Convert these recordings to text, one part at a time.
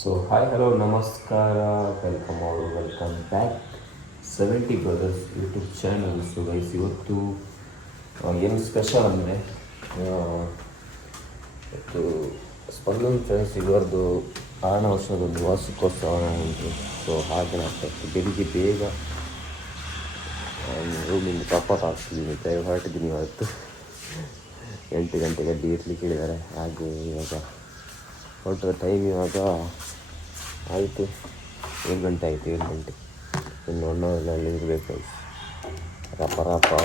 So hi hello ನಮಸ್ಕಾರ, welcome back 70 brothers YouTube channel. So guys, ಇವತ್ತು ಏನು special ಅಂದರೆ ಇವತ್ತು ಸ್ಪಂದನ್ ಫ್ರೆಂಡ್ಸ್ ಇವರದ್ದು 6ನೇ ವರ್ಷದೊಂದು ವಾರ್ಷಿಕೋತ್ಸವ ಉಂಟು. ಸೊ ಹಾಗೆ ಆಗ್ತಾಯಿತ್ತು, ಬೆಳಿಗ್ಗೆ ಬೇಗ ರೂಮಿಂದ ತಪ್ಪಾಟ ಆಗ್ತಿದ್ದೀನಿ, ಬೇಗ ಹೊರಟಿದ್ದೀನಿ. ಇವತ್ತು 8 ಗಂಟೆಗೆ ಅಡ್ಡಿ ಇರ್ಲಿಕ್ಕೆ ಹೇಳಿದ್ದಾರೆ. ಹಾಗೆ ಇವಾಗ ಹೊರಟರ ಟೈಮ್ ಇವಾಗ ಆಯಿತು 7 ಗಂಟೆ ಆಯಿತು. 7 ಗಂಟೆ ಇನ್ನು ಅಲ್ಲಿ ಇರಬೇಕು. ರಪ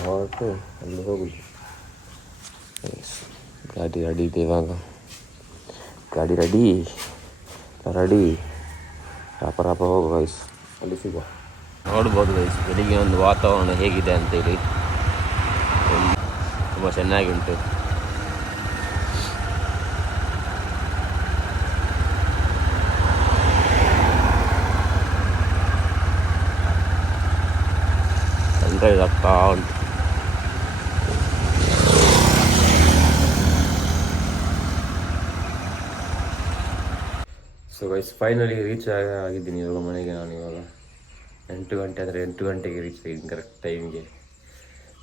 ಹೊರಟು ಅಲ್ಲಿ ಹೋಗುದು. ಗಾಡಿ ರೆಡಿ ಇದೆ, ಇವಾಗ ಗಾಡಿ ರೆಡಿ ರಪ ಹೋಗು ಗೈಸ್, ಅಲ್ಲಿ ಸಿಗುವ. ನೋಡ್ಬೋದು ಗೈಸ್ ಬೆಳಿಗ್ಗೆ ಒಂದು ವಾತಾವರಣ ಹೇಗಿದೆ ಅಂತೇಳಿ, ತುಂಬ ಚೆನ್ನಾಗಿ ಉಂಟು. ಆಗ್ತಾ ಉಂಟು. ಸೊ ಗೈಸ್ ಫೈನಲಿ ರೀಚ್ ಆಗಿದ್ದೀನಿ ಇವಾಗ ಮನೆಗೆ. ನಾನು ಇವಾಗ 8 ಗಂಟೆ ಅಂದರೆ 8 ಗಂಟೆಗೆ ರೀಚ್ ಆಗಿದ್ದೀನಿ ಕರೆಕ್ಟ್ ಟೈಮ್ಗೆ.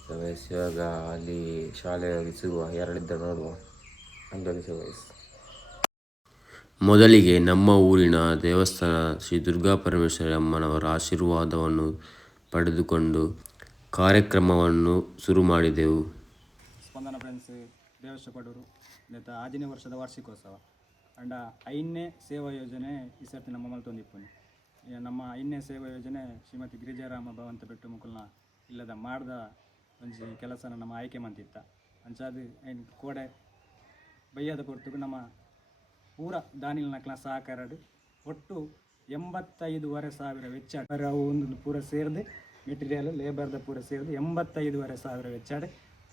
ಸೊ ಗೈಸ್ ಇವಾಗ ಅಲ್ಲಿ ಶಾಲೆಯಲ್ಲಿ ಸಿಗುವ, ಯಾರಲ್ಲಿದ್ದ ನೋಡುವ ಅಂದರೆ. ಸೊ ಗೈಸ್ ಮೊದಲಿಗೆ ನಮ್ಮ ಊರಿನ ದೇವಸ್ಥಾನ ಶ್ರೀ ದುರ್ಗಾ ಪರಮೇಶ್ವರಿ ಅಮ್ಮನವರ ಆಶೀರ್ವಾದವನ್ನು ಪಡೆದುಕೊಂಡು ಕಾರ್ಯಕ್ರಮವನ್ನು ಶುರು ಮಾಡಿದೆವು. ಸ್ಪಂದನ ಫ್ರೆಂಡ್ಸ್ ದೇವಸ್ಥಾನ ಪಡೂರು ನೆತ್ತ 5ನೇ ವರ್ಷದ ವಾರ್ಷಿಕೋತ್ಸವ ಅಂಡ 5ನೇ ಸೇವಾ ಯೋಜನೆ ಈ ಸರ್ತಿ ನಮ್ಮ ಮಲ್ತೊಂದಿಪ್ಪುನಿ. ನಮ್ಮ 5ನೇ ಸೇವಾ ಯೋಜನೆ ಶ್ರೀಮತಿ ಗಿರಿಜಾರಾಮ ಭವಂತ ಬೆಟ್ಟು ಮುಕುಲ್ನ ಇಲ್ಲದ ಮಾಡ್ದ ಒಂಜಿ ಕೆಲಸನ ನಮ್ಮ ಆಯ್ಕೆ ಮಂತಿತ್ತ. ಅಂಚಾದು ಏನು ಕೋಡೆ ಬಯ್ಯದ ಕೊಡ್ತು ನಮ್ಮ ಪೂರ ದಾನಿಲ್ ನಕ್ಲ ಸಹಕಾರಡು ಒಟ್ಟು 85,500 ವೆಚ್ಚ ಅವು ಒಂದು ಪೂರ ಸೇರಿದೆ. ಮೆಟೀರಿಯಲ್ ಲೇಬರ್ದ ಪೂರ ಸೇರಿದು 85,500 ವೆಚ್ಚಾಡೆ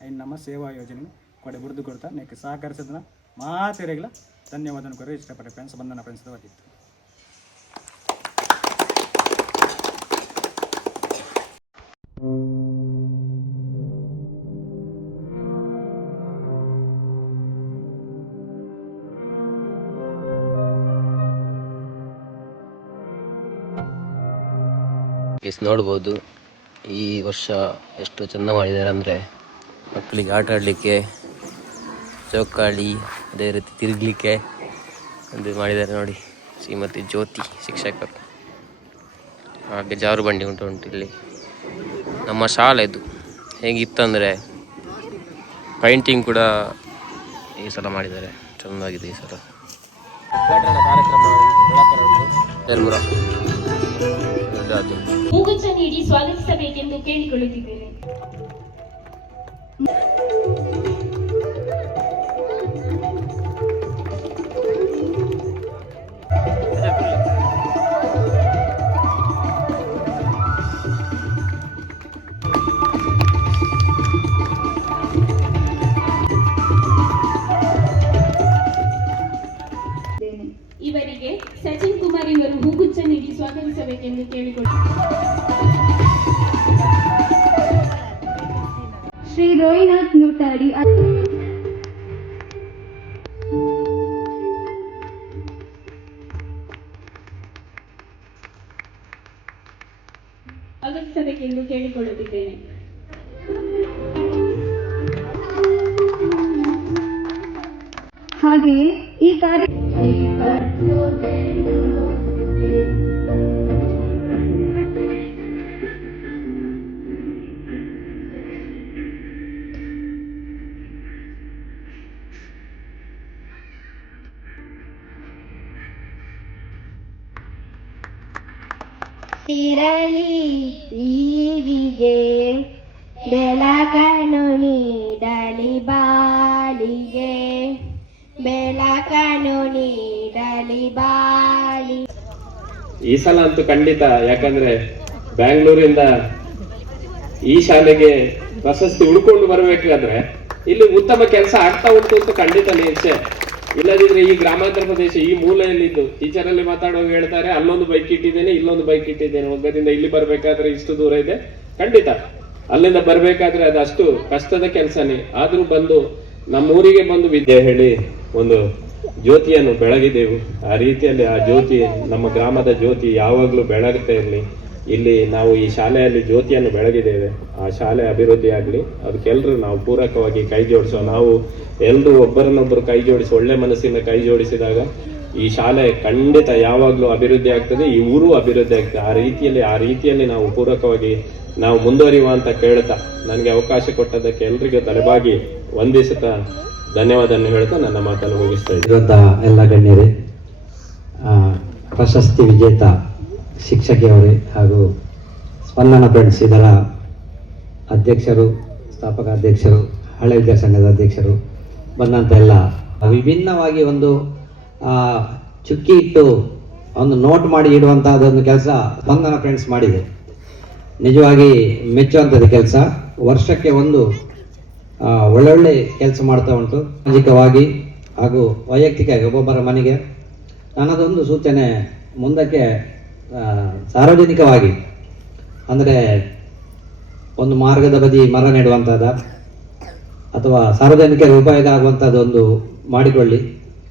ಐನು ನಮ್ಮ ಸೇವಾ ಯೋಜನೆ ಕೊಡೆ ಬುರ್ದು ಕೊಡ್ತಾ ನೆಕ್ ಸಹಕರಿಸಿದ ಮಾತೆರೆಗಳ ಧನ್ಯವಾದ ಕೊರ ಇಷ್ಟಪಟ್ಟೆ ಫ್ರೆಂಡ್ಸ್. ಬಂಧನ ಫ್ರೆಂಡ್ಸ್ ವತಿತ್ತು. ನೋಡ್ಬೋದು ಈ ವರ್ಷ ಎಷ್ಟು ಚೆಂದ ಮಾಡಿದ್ದಾರೆ ಅಂದರೆ, ಮಕ್ಕಳಿಗೆ ಆಟ ಆಡಲಿಕ್ಕೆ ಚೌಕಾಳಿ, ಅದೇ ರೀತಿ ತಿರುಗಲಿಕ್ಕೆ ಅದು ಮಾಡಿದ್ದಾರೆ ನೋಡಿ. ಶ್ರೀಮತಿ ಜ್ಯೋತಿ ಶಿಕ್ಷಕರು. ಹಾಗೆ ಜಾರು ಬಂಡಿ ಉಂಟು ಇಲ್ಲಿ. ನಮ್ಮ ಶಾಲೆ ಇದು ಹೇಗಿತ್ತಂದರೆ ಪೈಂಟಿಂಗ್ ಕೂಡ ಈ ಸಲ ಮಾಡಿದ್ದಾರೆ, ಚೆಂದಾಗಿದೆ ಈ ಸಲ. ಕಾರ್ಯಕ್ರಮ ಹೂಗುಚ್ಛ ನೀಡಿ ಸ್ವಾಗತಿಸಬೇಕೆಂದು ಕೇಳಿಕೊಳ್ಳುತ್ತಿದ್ದೇನೆ. ಇವರಿಗೆ ಸಚಿನ್ ಕುಮಾರ್ ಇವರು ಹೂಗುಚ್ಛ ನೀಡಿ ಸ್ವಾಗತಿಸಬೇಕೆಂದು ಕೇಳಿಕೊಳ್ಳುತ್ತಿದ್ದಾರೆ. ಶ್ರೀ ರೋಹಿನಾಥ್ ನೂಟಾಡಿ ಸ್ವಾಗತಿಸಬೇಕೆಂದು ಕೇಳಿಕೊಳ್ಳುತ್ತಿದ್ದೇನೆ. ಹಾಗೆಯೇ ಈ ಕಾರ್ಯ ಇರಲಿ ಟಿವಿಗೆ ಬೆಳಕನ್ನು ನೀಡಲಿ ಬಾಳಿಗೆ, ಬೆಳಕನ್ನು ನೀಡಲಿ ಬಾಳಿ. ಈ ಸಲ ಅಂತೂ ಖಂಡಿತ, ಯಾಕಂದ್ರೆ ಬ್ಯಾಂಗ್ಳೂರಿಂದ ಈ ಶಾಲೆಗೆ ಪ್ರಶಸ್ತಿ ಉಳ್ಕೊಂಡು ಬರ್ಬೇಕಾದ್ರೆ ಇಲ್ಲಿ ಉತ್ತಮ ಕೆಲಸ ಆಗ್ತಾ ಉಂಟು ಅಂತ ಖಂಡಿತ ನಿರೀಕ್ಷೆ. ಇಲ್ಲದಿದ್ರೆ ಈ ಗ್ರಾಮಾಂತರ ಪ್ರದೇಶ ಈ ಮೂಲೆಯಲ್ಲಿದ್ದು ಟೀಚರ್ ಅಲ್ಲಿ ಮಾತಾಡುವಾಗ ಹೇಳ್ತಾರೆ, ಅಲ್ಲೊಂದು ಬೈಕ್ ಇಟ್ಟಿದ್ದೇನೆ, ಇಲ್ಲೊಂದು ಬೈಕ್ ಇಟ್ಟಿದ್ದೇನೆ, ಒಗ್ಗದಿಂದ ಇಲ್ಲಿ ಬರ್ಬೇಕಾದ್ರೆ ಇಷ್ಟು ದೂರ ಇದೆ. ಖಂಡಿತ ಅಲ್ಲಿಂದ ಬರ್ಬೇಕಾದ್ರೆ ಅದಷ್ಟು ಕಷ್ಟದ ಕೆಲಸನೇ. ಆದ್ರೂ ಬಂದು ನಮ್ಮೂರಿಗೆ ಬಂದು ವಿದ್ಯೆ ಹೇಳಿ ಒಂದು ಜ್ಯೋತಿಯನ್ನು ಬೆಳಗಿದೆವು. ಆ ರೀತಿಯಲ್ಲಿ ಆ ಜ್ಯೋತಿ, ನಮ್ಮ ಗ್ರಾಮದ ಜ್ಯೋತಿ ಯಾವಾಗಲೂ ಬೆಳಗುತ್ತಾ ಇರಲಿ. ಇಲ್ಲಿ ನಾವು ಈ ಶಾಲೆಯಲ್ಲಿ ಜ್ಯೋತಿಯನ್ನು ಬೆಳಗಿದ್ದೇವೆ. ಆ ಶಾಲೆ ಅಭಿವೃದ್ಧಿ ಆಗಲಿ, ಅದಕ್ಕೆಲ್ಲರೂ ನಾವು ಪೂರಕವಾಗಿ ಕೈ ಜೋಡಿಸೋ. ನಾವು ಎಲ್ಲರೂ ಒಬ್ಬರನ್ನೊಬ್ಬರು ಕೈ ಜೋಡಿಸಿ, ಒಳ್ಳೆ ಮನಸ್ಸಿಂದ ಕೈ ಜೋಡಿಸಿದಾಗ ಈ ಶಾಲೆ ಖಂಡಿತ ಯಾವಾಗಲೂ ಅಭಿವೃದ್ಧಿ ಆಗ್ತದೆ, ಈ ಊರು ಅಭಿವೃದ್ಧಿ ಆಗ್ತದೆ. ಆ ರೀತಿಯಲ್ಲಿ ನಾವು ಪೂರಕವಾಗಿ ನಾವು ಮುಂದುವರಿಯುವ ಅಂತ ಕೇಳ್ತಾ, ನನಗೆ ಅವಕಾಶ ಕೊಟ್ಟದಕ್ಕೆ ಎಲ್ರಿಗೂ ತಲೆಬಾಗಿ ವಂದಿಸುತ್ತಾ ಧನ್ಯವಾದವನ್ನು ಹೇಳ್ತಾ ನನ್ನ ಮಾತನ್ನು ಮುಗಿಸ್ತಾ ಇದ್ದೀನಿ. ಇರುವಂತಹ ಎಲ್ಲ ಗಣ್ಯರೇ, ಪ್ರಶಸ್ತಿ ವಿಜೇತ ಶಿಕ್ಷಕಿಯವರೇ ಹಾಗೂ ಸ್ಪಂದನ ಫ್ರೆಂಡ್ಸ್ ಇದರ ಅಧ್ಯಕ್ಷರು, ಸ್ಥಾಪಕ ಅಧ್ಯಕ್ಷರು, ಹಳೆ ವಿದ್ಯಾಸಂಘದ ಅಧ್ಯಕ್ಷರು, ಬಂದಂಥ ಎಲ್ಲ ವಿಭಿನ್ನವಾಗಿ ಒಂದು ಚುಕ್ಕಿ ಇಟ್ಟು ಒಂದು ನೋಟ್ ಮಾಡಿ ಇಡುವಂತಹದೊಂದು ಕೆಲಸ ಸ್ಪಂದನ ಫ್ರೆಂಡ್ಸ್ ಮಾಡಿದೆ. ನಿಜವಾಗಿ ಮೆಚ್ಚುವಂಥದ್ದು ಕೆಲಸ. ವರ್ಷಕ್ಕೆ ಒಂದು ಒಳ್ಳೊಳ್ಳೆ ಕೆಲಸ ಮಾಡ್ತಾ ಉಂಟು. ಸಾಮಾಜಿಕವಾಗಿ ಹಾಗೂ ವೈಯಕ್ತಿಕವಾಗಿ ಒಬ್ಬೊಬ್ಬರ ಮನೆಗೆ. ನನ್ನದೊಂದು ಸೂಚನೆ, ಮುಂದಕ್ಕೆ ಸಾರ್ವಜನಿಕವಾಗಿ ಅಂದರೆ ಒಂದು ಮಾರ್ಗದ ಬದಿ ಮರ ನೆಡುವಂಥದ್ದು ಅಥವಾ ಸಾರ್ವಜನಿಕರಿಗೆ ಉಪಯೋಗ ಆಗುವಂಥದ್ದೊಂದು ಮಾಡಿಕೊಳ್ಳಿ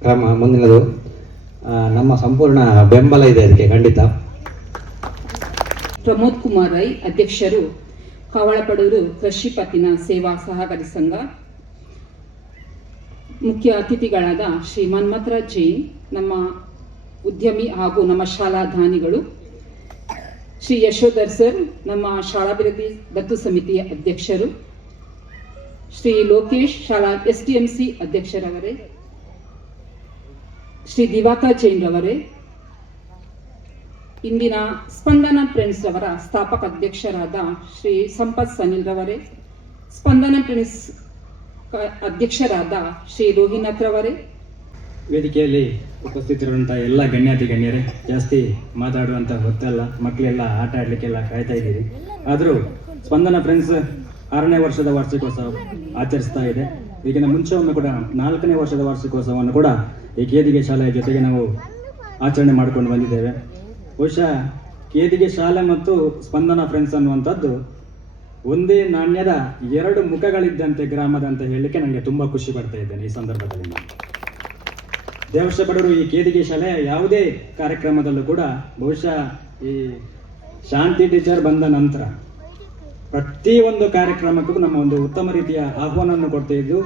ಕ್ರಮ. ಮುಂದಿನದು ನಮ್ಮ ಸಂಪೂರ್ಣ ಬೆಂಬಲ ಇದೆ ಅದಕ್ಕೆ ಖಂಡಿತ. ಪ್ರಮೋದ್ ಕುಮಾರ್ ರೈ, ಅಧ್ಯಕ್ಷರು, ಕಾವಳಪಡೂರು ಕೃಷಿ ಪತ್ತಿನ ಸೇವಾ ಸಹಕಾರಿ ಸಂಘ. ಮುಖ್ಯ ಅತಿಥಿಗಳಾದ ಶ್ರೀ ಮನ್ಮಥರಾಜ್ ಜೈನ್, ನಮ್ಮ ಉದ್ಯಮಿ ಹಾಗೂ ನಮ್ಮ ಶಾಲಾ ದಾನಿಗಳು. ಶ್ರೀ ಯಶೋಧರ್ ಸರ್, ನಮ್ಮ ಶಾಲಾಭಿವೃದ್ಧಿ ದತ್ತು ಸಮಿತಿಯ ಅಧ್ಯಕ್ಷರು. ಶ್ರೀ ಲೋಕೇಶ್, ಶಾಲಾ STMC ಅಧ್ಯಕ್ಷರವರೇ. ಶ್ರೀ ದಿವಾಕರ್ ಜೈನ್ ರವರೇ. ಇಂದಿನ ಸ್ಪಂದನ ಫ್ರೆಂಡ್ಸ್ ಅವರ ಸ್ಥಾಪಕ ಅಧ್ಯಕ್ಷರಾದ ಶ್ರೀ ಸಂಪತ್ ಸನಿಲ್ ರವರೇ. ಸ್ಪಂದನ ಫ್ರೆಂಡ್ಸ್ ಅಧ್ಯಕ್ಷರಾದ ಶ್ರೀ ರೋಹಿನಾಥ್ ರವರೇ. ವೇದಿಕೆಯಲ್ಲಿ ಉಪಸ್ಥಿತರಿರುವಂಥ ಎಲ್ಲ ಗಣ್ಯರೇ, ಜಾಸ್ತಿ ಮಾತಾಡುವಂಥ ಹೊತ್ತಲ್ಲ, ಮಕ್ಕಳೆಲ್ಲ ಆಟ ಆಡಲಿಕ್ಕೆಲ್ಲ ಕಾಯ್ತಾ ಇದ್ದೀರಿ. ಆದರೂ ಸ್ಪಂದನ ಫ್ರೆಂಡ್ಸ್ 6ನೇ ವರ್ಷದ ವಾರ್ಷಿಕೋತ್ಸವ ಆಚರಿಸ್ತಾ ಇದೆ. ಈಗಿನ ಮುಂಚೆ ಒಮ್ಮೆ ಕೂಡ 4ನೇ ವರ್ಷದ ವಾರ್ಷಿಕೋತ್ಸವವನ್ನು ಕೂಡ ಈ ಕೇದಿಗೆ ಶಾಲೆಯ ಜೊತೆಗೆ ನಾವು ಆಚರಣೆ ಮಾಡಿಕೊಂಡು ಬಂದಿದ್ದೇವೆ. ಬಹುಶಃ ಕೇದಿಗೆ ಶಾಲೆ ಮತ್ತು ಸ್ಪಂದನ ಫ್ರೆಂಡ್ಸ್ ಅನ್ನುವಂಥದ್ದು ಒಂದೇ ನಾಣ್ಯದ 2 ಮುಖಗಳಿದ್ದಂತೆ ಗ್ರಾಮದ ಅಂತ ಹೇಳಲಿಕ್ಕೆ ನನಗೆ ತುಂಬ ಖುಷಿ ಪಡ್ತಾ ಇದ್ದೇನೆ ಈ ಸಂದರ್ಭದಲ್ಲಿ. ದೇವಸ್ಥಾಪಡರು ಈ ಕೇದಿಗೆ ಶಾಲೆ ಯಾವುದೇ ಕಾರ್ಯಕ್ರಮದಲ್ಲೂ ಕೂಡ ಬಹುಶಃ ಈ ಶಾಂತಿ ಟೀಚರ್ ಬಂದ ನಂತರ ಪ್ರತಿಯೊಂದು ಕಾರ್ಯಕ್ರಮಕ್ಕೂ ನಮ್ಮ ಒಂದು ಉತ್ತಮ ರೀತಿಯ ಆಹ್ವಾನವನ್ನು ಕೊಡ್ತಾ ಇದ್ದು,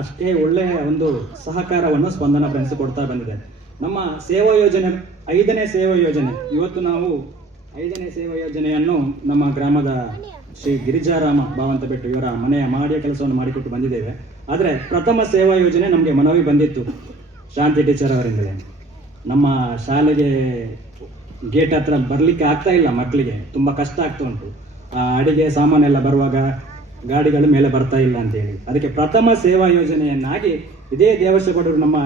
ಅಷ್ಟೇ ಒಳ್ಳೆಯ ಒಂದು ಸಹಕಾರವನ್ನು ಸ್ಪಂದನ ಫ್ರೆಂಡ್ಸ್ ಕೊಡ್ತಾ ಬಂದಿದೆ. ನಮ್ಮ ಸೇವಾ ಯೋಜನೆ 5ನೇ ಸೇವಾ ಯೋಜನೆ, ಇವತ್ತು ನಾವು 5ನೇ ಸೇವಾ ಯೋಜನೆಯನ್ನು ನಮ್ಮ ಗ್ರಾಮದ ಶ್ರೀ ಗಿರಿಜಾರಾಮ ಭಾವಂತ ಬೆಟ್ಟು ಇವರ ಮನೆಯ ಮಾಡಿಯ ಕೆಲಸವನ್ನು ಮಾಡಿಕೊಟ್ಟು ಬಂದಿದ್ದೇವೆ. ಆದರೆ ಪ್ರಥಮ ಸೇವಾ ಯೋಜನೆ ನಮಗೆ ಮನವಿ ಬಂದಿತ್ತು ಶಾಂತಿ ಟೀಚರ್ ಅವರಿಂದಲೇ. ನಮ್ಮ ಶಾಲೆಗೆ ಗೇಟ್ ಹತ್ರ ಬರಲಿಕ್ಕೆ ಆಗ್ತಾ ಇಲ್ಲ, ಮಕ್ಕಳಿಗೆ ತುಂಬ ಕಷ್ಟ ಆಗ್ತಾ ಉಂಟು. ಅಡಿಗೆ ಸಾಮಾನೆಲ್ಲ ಬರುವಾಗ ಗಾಡಿಗಳು ಮೇಲೆ ಬರ್ತಾ ಇಲ್ಲ ಅಂತೇಳಿ ಅದಕ್ಕೆ ಪ್ರಥಮ ಸೇವಾ ಯೋಜನೆಯನ್ನಾಗಿ ಇದೇ ದೇವಸ್ಥಾಪಡೂರು ನಮ್ಮ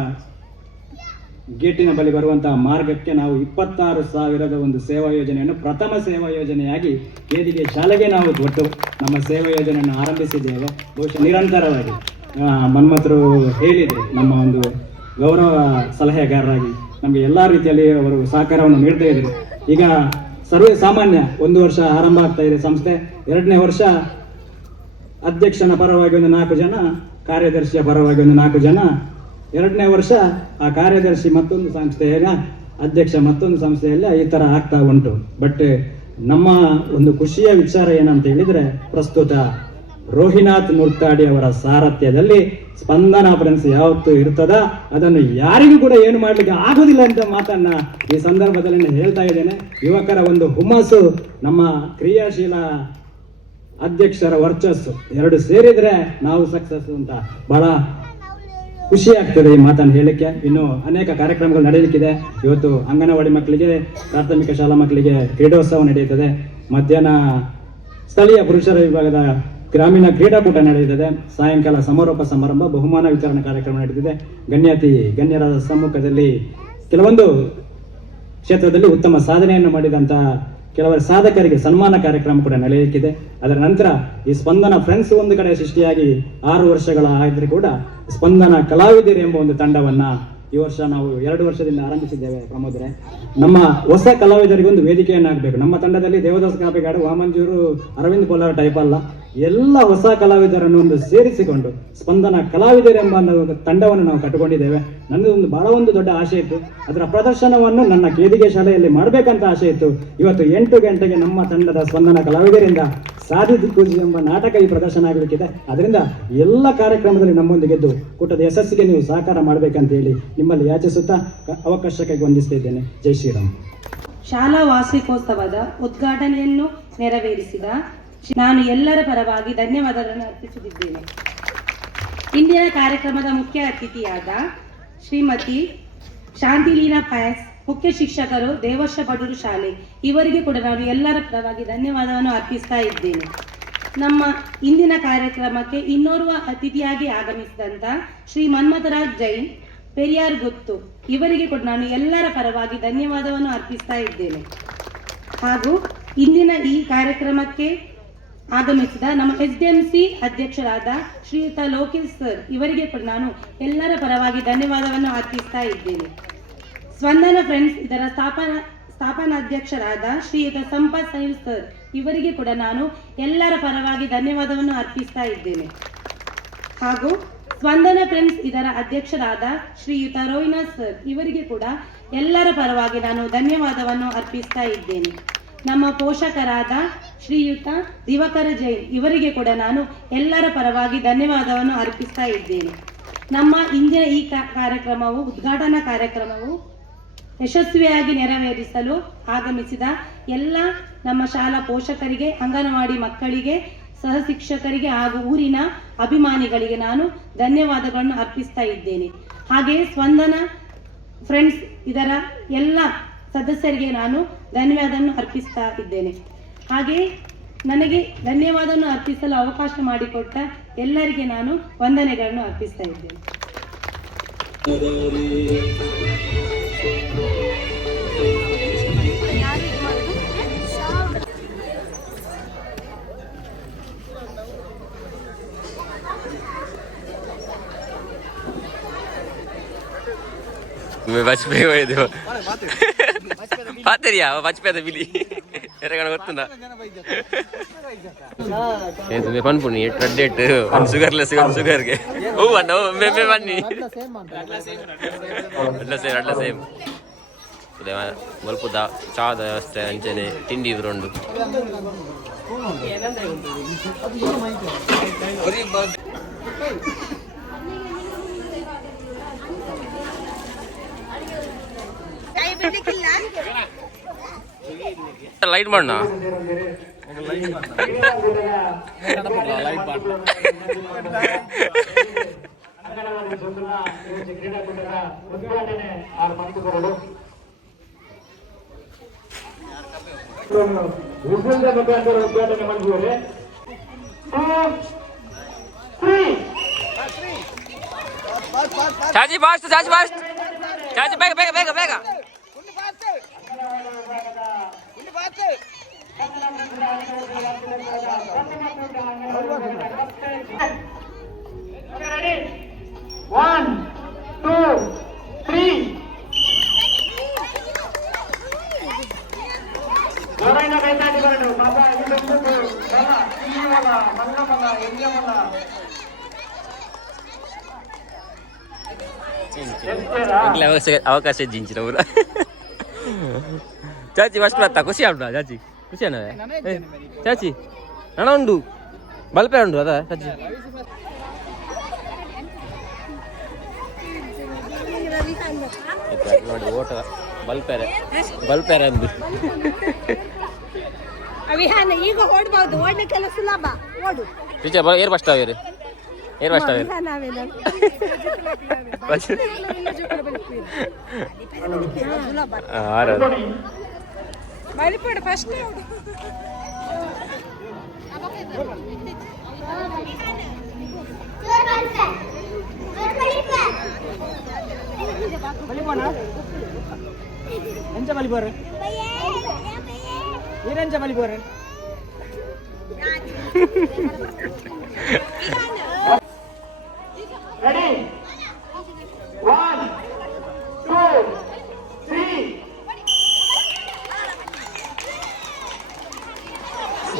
ಗೇಟಿನ ಬಳಿ ಬರುವಂತಹ ಮಾರ್ಗಕ್ಕೆ ನಾವು 26,000ದ ಒಂದು ಸೇವಾ ಯೋಜನೆಯನ್ನು ಪ್ರಥಮ ಸೇವಾ ಯೋಜನೆಯಾಗಿ ಕೇದಿಗೆ ಶಾಲೆಗೆ ನಾವು ಕೊಟ್ಟು ನಮ್ಮ ಸೇವಾ ಯೋಜನೆಯನ್ನು ಆರಂಭಿಸಿದ್ದೇವೆ. ಬಹುಶಃ ನಿರಂತರವಾಗಿ ಮನ್ಮಥರು ಹೇಳಿದ್ರು, ನಮ್ಮ ಒಂದು ಗೌರವ ಸಲಹೆಗಾರರಾಗಿ ನಮಗೆ ಎಲ್ಲ ರೀತಿಯಲ್ಲಿ ಅವರು ಸಹಕಾರವನ್ನು ನೀಡ್ತಾ ಇದ್ರು. ಈಗ ಸರ್ವೇ ಸಾಮಾನ್ಯ 1 ವರ್ಷ ಆರಂಭ ಆಗ್ತಾ ಇದೆ ಸಂಸ್ಥೆ. 2ನೇ ವರ್ಷ ಅಧ್ಯಕ್ಷನ ಪರವಾಗಿ ಒಂದು 4 ಜನ, ಕಾರ್ಯದರ್ಶಿಯ ಪರವಾಗಿ ಒಂದು 4 ಜನ. 2ನೇ ವರ್ಷ ಆ ಕಾರ್ಯದರ್ಶಿ ಮತ್ತೊಂದು ಸಂಸ್ಥೆಯ ಅಧ್ಯಕ್ಷ ಮತ್ತೊಂದು ಸಂಸ್ಥೆಯಲ್ಲಿ ಈ ಥರ ಆಗ್ತಾ ಉಂಟು. ಬಟ್ ನಮ್ಮ ಒಂದು ಖುಷಿಯ ವಿಚಾರ ಏನಂತ ಹೇಳಿದ್ರೆ, ಪ್ರಸ್ತುತ ರೋಹಿನಾಥ್ ನುರ್ತಾಡಿ ಅವರ ಸಾರಥ್ಯದಲ್ಲಿ ಸ್ಪಂದನ ಫ್ರೆಂಡ್ಸ್ ಯಾವತ್ತು ಇರ್ತದ, ಅದನ್ನು ಯಾರಿಗೂ ಕೂಡ ಏನು ಮಾಡ್ಲಿಕ್ಕೆ ಆಗುದಿಲ್ಲ ಅಂತ ಮಾತನ್ನ ಈ ಸಂದರ್ಭದಲ್ಲಿ ಹೇಳ್ತಾ ಇದ್ದೇನೆ. ಯುವಕರ ಒಂದು ಹುಮ್ಮಸ್ಸು, ನಮ್ಮ ಕ್ರಿಯಾಶೀಲ ಅಧ್ಯಕ್ಷರ ವರ್ಚಸ್ಸು 2 ಸೇರಿದ್ರೆ ನಾವು ಸಕ್ಸಸ್ ಅಂತ ಬಹಳ ಖುಷಿ ಆಗ್ತದೆ ಈ ಮಾತನ್ನು ಹೇಳಲಿಕ್ಕೆ. ಇನ್ನು ಅನೇಕ ಕಾರ್ಯಕ್ರಮಗಳು ನಡೆಯಲಿಕ್ಕಿದೆ. ಇವತ್ತು ಅಂಗನವಾಡಿ ಮಕ್ಕಳಿಗೆ, ಪ್ರಾಥಮಿಕ ಶಾಲಾ ಮಕ್ಕಳಿಗೆ ಕ್ರೀಡೋತ್ಸವ ನಡೆಯುತ್ತದೆ. ಮಧ್ಯಾಹ್ನ ಸ್ಥಳೀಯ ಪುರುಷರ ವಿಭಾಗದ ಗ್ರಾಮೀಣ ಕ್ರೀಡಾಕೂಟ ನಡೆಯುತ್ತದೆ. ಸಾಯಂಕಾಲ ಸಮಾರೋಪ ಸಮಾರಂಭ, ಬಹುಮಾನ ವಿತರಣಾ ಕಾರ್ಯಕ್ರಮ ನಡೆದಿದೆ. ಗಣ್ಯರ ಸಮ್ಮುಖದಲ್ಲಿ ಕೆಲವೊಂದು ಕ್ಷೇತ್ರದಲ್ಲಿ ಉತ್ತಮ ಸಾಧನೆಯನ್ನು ಮಾಡಿದಂತಹ ಕೆಲವರ ಸಾಧಕರಿಗೆ ಸನ್ಮಾನ ಕಾರ್ಯಕ್ರಮ ಕೂಡ ನಡೆಯಲಿಕ್ಕಿದೆ. ಅದರ ನಂತರ ಈ ಸ್ಪಂದನ ಫ್ರೆಂಡ್ಸ್ ಒಂದು ಕಡೆ ಸೃಷ್ಟಿಯಾಗಿ 6 ವರ್ಷಗಳ ಆದ್ರೆ ಕೂಡ ಸ್ಪಂದನ ಕಲಾವಿದರು ಎಂಬ ಒಂದು ತಂಡವನ್ನ ಈ ವರ್ಷ ನಾವು 2 ವರ್ಷದಿಂದ ಆರಂಭಿಸಿದ್ದೇವೆ. ಪ್ರಮೋದ್ರೆ, ನಮ್ಮ ಹೊಸ ಕಲಾವಿದರಿಗೆ ಒಂದು ವೇದಿಕೆಯನ್ನಾಗಬೇಕು. ನಮ್ಮ ತಂಡದಲ್ಲಿ ದೇವದಾಸ್ ಕಾಪೆಗಾಡು, ವಾಮಂಜೂರು, ಅರವಿಂದ್ ಕೋಲಾರ ಟೈಪ್ ಅಲ್ಲ, ಎಲ್ಲ ಹೊಸ ಕಲಾವಿದರನ್ನು ಒಂದು ಸೇರಿಸಿಕೊಂಡು ಸ್ಪಂದನ ಕಲಾವಿದರೆಂಬ ಒಂದು ತಂಡವನ್ನು ನಾವು ಕಟ್ಟಿಕೊಂಡಿದ್ದೇವೆ. ನನ್ನದೊಂದು ಬಹಳ ಒಂದು ದೊಡ್ಡ ಆಸೆ ಇತ್ತು, ಅದರ ಪ್ರದರ್ಶನವನ್ನು ನನ್ನ ಕೇದಿಗೆ ಶಾಲೆಯಲ್ಲಿ ಮಾಡಬೇಕಂತ ಆಸೆ ಇತ್ತು. ಇವತ್ತು 8 ಗಂಟೆಗೆ ನಮ್ಮ ತಂಡದ ಸ್ಪಂದನ ಕಲಾವಿದರಿಂದ ಸಾಧಿ ದಿಕ್ಕುಜಿ ಎಂಬ ನಾಟಕ ಈ ಪ್ರದರ್ಶನ ಆಗಲಿಕ್ಕಿದೆ. ಅದರಿಂದ ಎಲ್ಲ ಕಾರ್ಯಕ್ರಮದಲ್ಲಿ ನಮ್ಮೊಂದಿಗೆದ್ದು ಕೂಟದ ಯಶಸ್ಸಿಗೆ ನೀವು ಸಹಕಾರ ಮಾಡಬೇಕಂತ ಹೇಳಿ ನಿಮ್ಮಲ್ಲಿ ಯಾಚಿಸುತ್ತಾ ಅವಕಾಶಕ್ಕಾಗಿ ವಂದಿಸ್ತಿದ್ದೇನೆ. ಜೈ ಶ್ರೀರಾಮ್. ಶಾಲಾ ವಾರ್ಷಿಕೋತ್ಸವದ ಉದ್ಘಾಟನೆಯನ್ನು ನೆರವೇರಿಸಿದ ನಾನು ಎಲ್ಲರ ಪರವಾಗಿ ಧನ್ಯವಾದಗಳನ್ನು ಅರ್ಪಿಸುತ್ತಿದ್ದೇನೆ. ಇಂದಿನ ಕಾರ್ಯಕ್ರಮದ ಮುಖ್ಯ ಅತಿಥಿಯಾದ ಶ್ರೀಮತಿ ಶಾಂತಿಲೀನಾ ಪೈಸ್, ಮುಖ್ಯ ಶಿಕ್ಷಕರು ದೇವರ್ಷ ಪಡೂರು ಶಾಲೆ, ಇವರಿಗೆ ಕೂಡ ನಾನು ಎಲ್ಲರ ಪರವಾಗಿ ಧನ್ಯವಾದವನ್ನು ಅರ್ಪಿಸ್ತಾ ಇದ್ದೇನೆ. ನಮ್ಮ ಇಂದಿನ ಕಾರ್ಯಕ್ರಮಕ್ಕೆ ಇನ್ನೋರ್ವ ಅತಿಥಿಯಾಗಿ ಆಗಮಿಸಿದಂಥ ಶ್ರೀ ಮನ್ಮಥರಾಜ್ ಜೈನ್, ಪೆರಿಯಾರ್ ಗುತ್ತು, ಇವರಿಗೆ ಕೂಡ ನಾನು ಎಲ್ಲರ ಪರವಾಗಿ ಧನ್ಯವಾದವನ್ನು ಅರ್ಪಿಸ್ತಾ ಇದ್ದೇನೆ. ಹಾಗೂ ಇಂದಿನ ಈ ಕಾರ್ಯಕ್ರಮಕ್ಕೆ ಆಗಮಿಸಿದ ನಮ್ಮ SDMC ಅಧ್ಯಕ್ಷರಾದ ಶ್ರೀಯುತ ಲೋಕೇಶ್ ಸರ್, ಇವರಿಗೆ ಕೂಡ ನಾನು ಎಲ್ಲರ ಪರವಾಗಿ ಧನ್ಯವಾದವನ್ನು ಅರ್ಪಿಸ್ತಾ ಇದ್ದೇನೆ. ಸ್ಪಂದನ ಫ್ರೆಂಡ್ಸ್ ಇದರ ಸ್ಥಾಪನಾಧ್ಯಕ್ಷರಾದ ಶ್ರೀಯುತ ಸಂಪತ್ ಸನಿಲ್ ಸರ್, ಇವರಿಗೆ ಕೂಡ ನಾನು ಎಲ್ಲರ ಪರವಾಗಿ ಧನ್ಯವಾದವನ್ನು ಅರ್ಪಿಸ್ತಾ ಇದ್ದೇನೆ. ಹಾಗೂ ಸ್ಪಂದನ ಫ್ರೆಂಡ್ಸ್ ಇದರ ಅಧ್ಯಕ್ಷರಾದ ಶ್ರೀಯುತ ರೋಹಿನಾ ಸರ್, ಇವರಿಗೆ ಕೂಡ ಎಲ್ಲರ ಪರವಾಗಿ ನಾನು ಧನ್ಯವಾದವನ್ನು ಅರ್ಪಿಸ್ತಾ ಇದ್ದೇನೆ. ನಮ್ಮ ಪೋಷಕರಾದ ಶ್ರೀಯುತ ದಿವಾಕರ ಜೈನ್, ಇವರಿಗೆ ಕೂಡ ನಾನು ಎಲ್ಲರ ಪರವಾಗಿ ಧನ್ಯವಾದವನ್ನು ಅರ್ಪಿಸ್ತಾ ಇದ್ದೇನೆ. ನಮ್ಮ ಇಂದಿನ ಈ ಕಾರ್ಯಕ್ರಮವು ಉದ್ಘಾಟನಾ ಕಾರ್ಯಕ್ರಮವು ಯಶಸ್ವಿಯಾಗಿ ನೆರವೇರಿಸಲು ಆಗಮಿಸಿದ ಎಲ್ಲ ನಮ್ಮ ಶಾಲಾ ಪೋಷಕರಿಗೆ, ಅಂಗನವಾಡಿ ಮಕ್ಕಳಿಗೆ, ಸಹ ಶಿಕ್ಷಕರಿಗೆ ಹಾಗೂ ಊರಿನ ಅಭಿಮಾನಿಗಳಿಗೆ ನಾನು ಧನ್ಯವಾದಗಳನ್ನು ಅರ್ಪಿಸ್ತಾ ಇದ್ದೇನೆ. ಹಾಗೆಯೇ ಸ್ಪಂದನ ಫ್ರೆಂಡ್ಸ್ ಇದರ ಎಲ್ಲ ಸದಸ್ಯರಿಗೆ ನಾನು ಧನ್ಯವಾದವನ್ನು ಅರ್ಪಿಸ್ತಾ ಇದ್ದೇನೆ. ಹಾಗೆಯೇ ನನಗೆ ಧನ್ಯವಾದವನ್ನು ಅರ್ಪಿಸಲು ಅವಕಾಶ ಮಾಡಿಕೊಟ್ಟ ಎಲ್ಲರಿಗೆ ನಾನು ವಂದನೆಗಳನ್ನು ಅರ್ಪಿಸ್ತಾ ಇದ್ದೇನೆ. మర్చిపోయేది పాతరియా మర్చిపోయేది బిలి ఎరగన వస్తుందా ఏంటి పనుపుని డేట్ షుగర్లెస్ షుగర్ಗೆ ಓ ಅಣ್ಣ ಮೇಮೆ ಬನ್ನಿ ಅಡ್ಲ ಸೇಮ್ ಸ್ವಲ್ಪ ಚಾದ ವ್ಯವಸ್ಥೆ ಅಂಚೆನೆ ತಿಂಡಿ ಇದು ರಂಡು ಲೈಟ್ ಮಾಡೋಣ ಉದ್ಘಾಟನೆ ಮಾಡಿದ್ದಾರೆ. ಚಾಚಿ ಫಾಸ್ಟ್ ಚಾಚಿ ಬೇಗ ಬೇಗ ಬೇಗ ಬೇಗ One, two, three. ఎవరైనా బయటకు రండి బాబా ఇది బాబా ఇయ్యమల మంగమల ఎయ్యమల ಅವಕಾಶ ಜಿಂಚಿನ ಊರ ಚಾಚಿ ಫಸ್ಟ್ ಬರ್ತಾ ಖುಷಿ ಆಗ್ಬಿಡ ಚಾಚಿ ಖುಷಿ ಅಣ್ಣ ಚಾಚಿ ಹಣ ಉಂಡು ಬಲ್ಪೆ ಉಂಡು ಅದ ಚಾಚಿ ನೋಡಿ ಓಟ ಬಲ್ಪೇರೆ ಅಂದು ಈಗ ಓಡ್ಬಹುದು, ಓಡ್ಲಿಕ್ಕೆಲ್ಲ ಸುಲಭ. ಓಡು ಟೀಚರ್ ಏರ್ ಫಸ್ಟ್ ಆವೇರಿ ಏರ್ ಫಸ್ಟ್ ಆವೇರಿ ಬಲಿಪಡ ಫಸ್ಟ್ ಎಂಚ ಬಲಿಬೋರ ಏನೆಂಚ ಬಲಿಬೋರ Ready? One, two, three.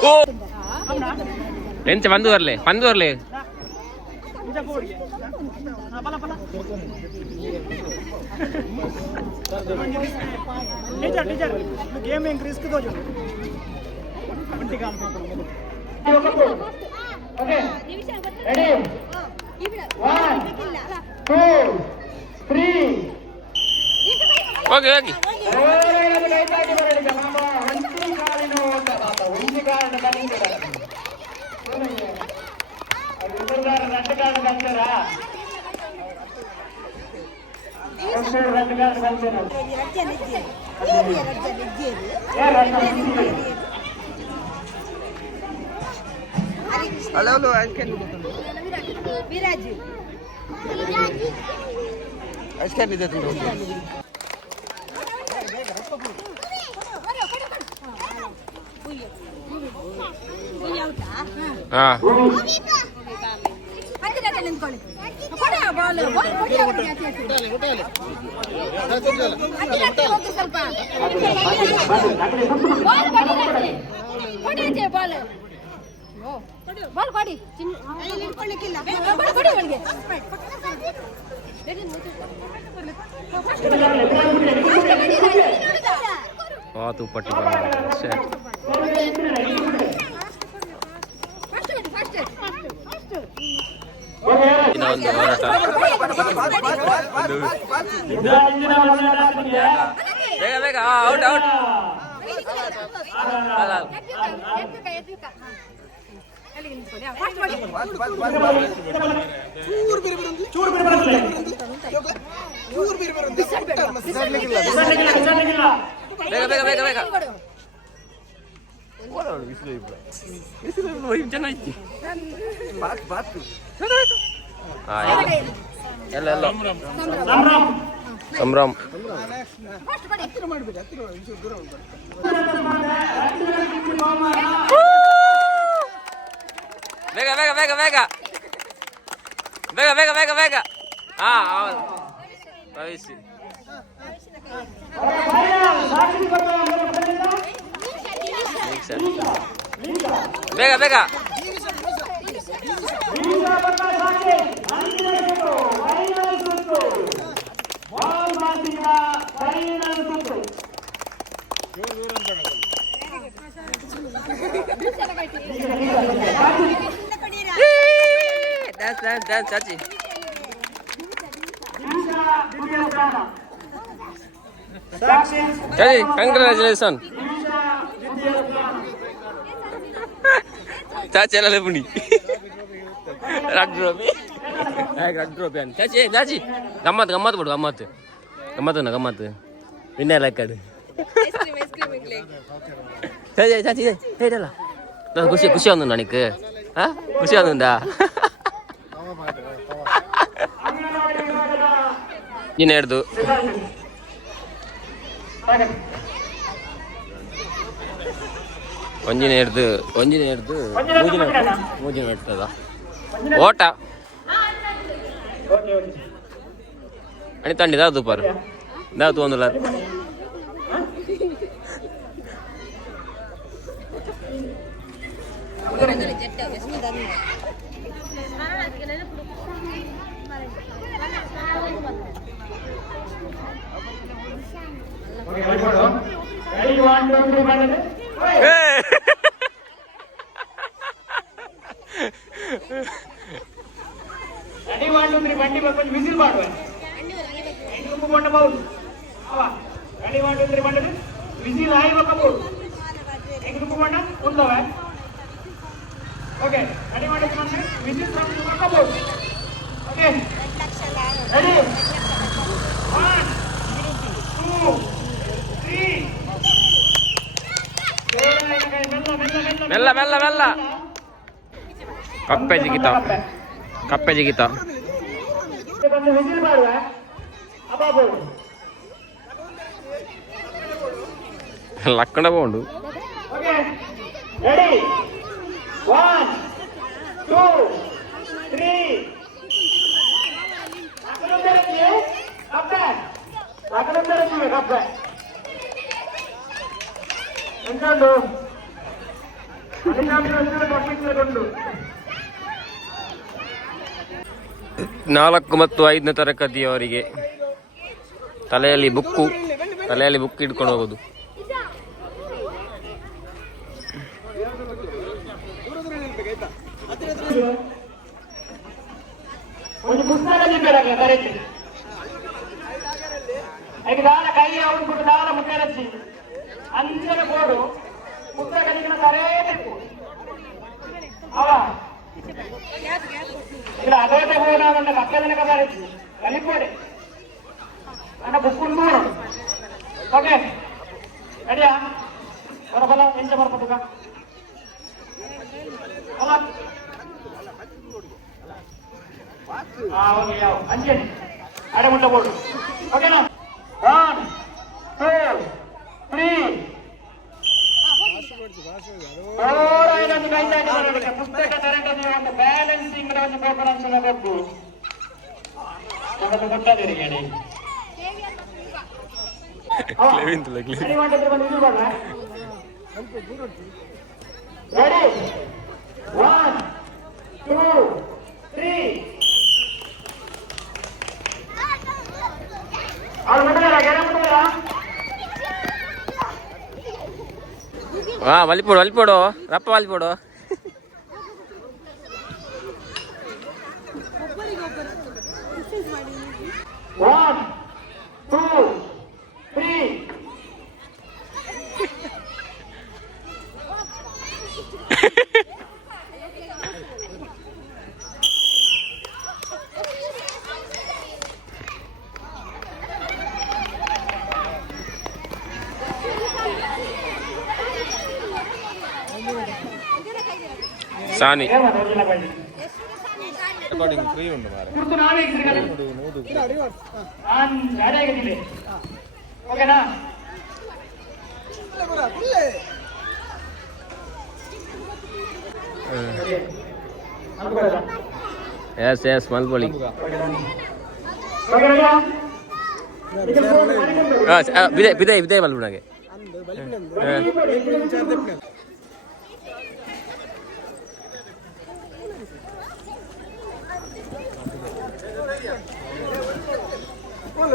ಓ ಎಂಚ ಬಂದು ಬರ್ಲೆ गेमिंग रिस्क दो जो बंटी काम ಓಕೆ ರೆಡಿ 1 2 3 ಹೋಗಿ ಹೋಗಿ तू पट्टी ಬೇಗ ಬೇಗ ಔಟ್ ಔಟ್ ಬೇಗ ಬೇಗ ಬೇಗ ಬೇಗ ಚೆನ್ನಾಗಿ ಎಲ್ಲ ಎಲ್ಲ ಸಂಭ್ರಮ ಬೇಗ ಬೇಗ ಬೇಗ ಬೇಗ ಬೇಗ ಬೇಗ ಬೇಗ ಬೇಗ ಹಾ ಹೌದು ಪ್ರವೇಶಿ ಬೇಗ ಬೇಗ ಡ್ಯಾನ್ಸ್ ಚಾಚಿ ಚಾಚಿ ಕಂಗ್ರಾಚುಲೇಷನ್ ಚಾಚಿ ಎಲ್ಲ ಪುಣಿ ರಡ್ರೋಬಿ ಅಂತ ಚಾಚಿ ಚಾಚಿ ಗಮ್ಮತ್ತು ಗಮ್ಮತ್ತು ಬಿಡು ಗಮ್ಮತ್ತು ಗಮ್ಮತ್ತು ಗಮ್ಮತ್ತು ವಿನ್ನರ್ ಲೆಕ್ಕದು ಚಾಚಿ ಚಾಚಿ ಹೇಳಲ್ಲ ಖುಷಿ ಖುಷಿ ಒಂದು ನನಗೆ ಹಾಂ ಖುಷಿ ಒಂದುಂದಾ ನೀನು ಹಿಡ್ದು ಒಂಜಿನ ಹಿಡ್ದು ಮೂಜಿನ ಹಿಡ್ತದ ಓಟ आणि थंडी जाऊ दुपार जाऊ तू अंदुला ರೆಡಿ 1 2 3 ಬಂಡಿ ಬರ್ಕೊಂಡು ವಿಸಿಲ್ ಮಾಡುವ ಹೆಂಗು ಕೊಂಡಬಹುದು ಅವ ರೆಡಿ 1 2 3 ಬಂಡಿ ವಿಸಿಲ್ ಆಯ್ಬೇಕು ಹೆಂಗು ಕೊಂಡ ಉಂದವ ಓಕೆ ರೆಡಿ 1 2 3 ವಿಸಿಲ್ ಮಾಡ್ಕೋಬಹುದು ಓಕೆ ರೆಡಿ 1 2 3 ಮೆಲ್ಲ ಮೆಲ್ಲ ಮೆಲ್ಲ ಕಪ್ಪೆ ಜಿಗಿತ ಕಪ್ಪೆ ಜಿಗಿತ ವಿಸಿಲ್ ಮಾಡುವ ಅಬ್ಬಾಬು ಲಕ್ಕಣ ಬೋಂಡು ಓಕೆ ರೆಡಿ 1 2 3 ಅಕಲಂದರಕ್ಕೆ ಕಪ್ಪೆ ಎಂತಂದು ನಾಲ್ಕು ಮತ್ತು 5ನೇ ತರಗತಿಯವರಿಗೆ ತಲೆಯಲ್ಲಿ ಬುಕ್ ಇಟ್ಕೊಂಡು ಹೋಗೋದು. ಒಂದು ಪುಸ್ತಕ ನಿಂಬೆರಲ್ಲ ಕರೆಕ್ಟ್ ಈಗ ದಾಳ ಕೈ ಅವ್ರು ಕೂಡ ದಾಳ ಮುಟ್ಟೆರಚ್ಚಿ ಅಂಚನ ಬೋರ್ಡು ಪುಸ್ತಕ ನಿಂಬೆನ ಕರೆಕ್ಟ್ ಅವ ಇಲ್ಲ ಅದೇ ಬೋರ್ಡ್ ಅವನ್ನ ಕಪ್ಪೆದನ ಕರೆಕ್ಟ್ ಕಲಿಪೋಡೆ ಅನ್ನ ಬುಕ್ಕೊಂಡು ಓಕೆ ರೆಡಿಯಾ ಬರಬಲ್ಲ ಎಂಚ ಬರ್ಬೋದ ಅಲ್ಲ ಓಕೆ ಯಾವ ಅಂಚೆ ಅಡೆ ಮುಟ್ಟ ಬೋರ್ಡು ಓಕೆನಾ 1 2 3 ಪುಸ್ತಕ ತರಗತಿ ಒಂದು ಬ್ಯಾಲೆನ್ಸಿಂಗ್ ಒಂದು ಪ್ರೋಗ್ರಾಮ್ಸ್ ಬೇಕು ನಮಗೆ ಗೊತ್ತಾದಿರಿ ಹೇಳಿ ರೆಡಿ 1 2 3 ಅವ್ರು ಮುಟ್ಟಿದಾರ ಗೆರೆ ಮುಟ್ಟಿದಾರ వలిపోడు రప్ప వలిపోడు. 1 2 3 సాని ఓకేనా ఎస్ మల్పొలి విదయ్ మల్పొడాಗೆ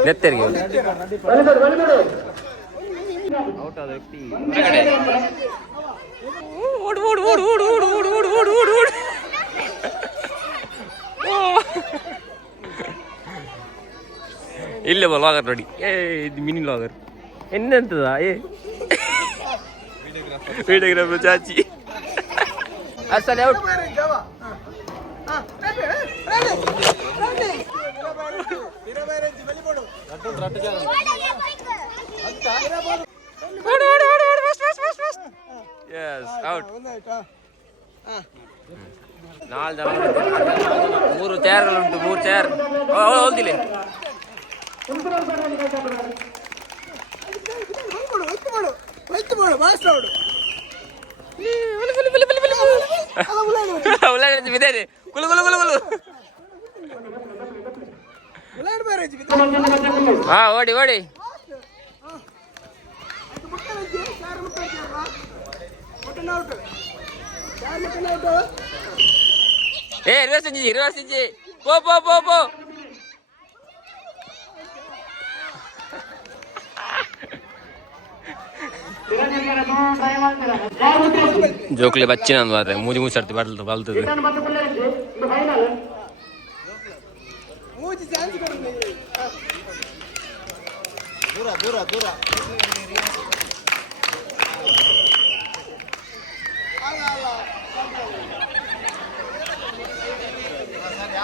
ನೆತ್ತರಿಗೆ ಔಟ್ ಆದ ವ್ಯಕ್ತಿ ಓಡು ಓಡು ಓಡು ಓಡು ಓಡು ಓಡು ಓಡು ಓಡು ಓಡು ಓಡು ಇಲ್ಲೇ ಲಾಗರ್ ನೋಡಿ. ಇದು ಮಿನಿ ಲಾಗರ್ ಎನ್ನಂತದ ವಿಡಿಯೋಗ್ರಾಫರ್ ಚಾಚಿ ಅಸಲ ಔಟ್. ನಾಲ್ಕು ಜನ 3 ಚೇರ್ಗಳುಂಟು. 3 ಚೇರ್ ಹೋಲ್ದಿಲ್ಲ. ಬಿದ್ದೇನೆ ಕುಲು ಕುಲು ಕುಲು ಕುಲು. ಹಾ ಓಡಿ ಓಡಿ. ರಿವರ್ಸ್ ಇಂಜಿ ಪೋ ಪೋ ಪೋ ಪೋ. ಜೋಕ್ಲಿ ಬಚ್ಚಿ ನಾನು ಬಾರ್ರೆ ಮೂಜಿ ಸರ್ತಿ ಬಲ್ತದೆ.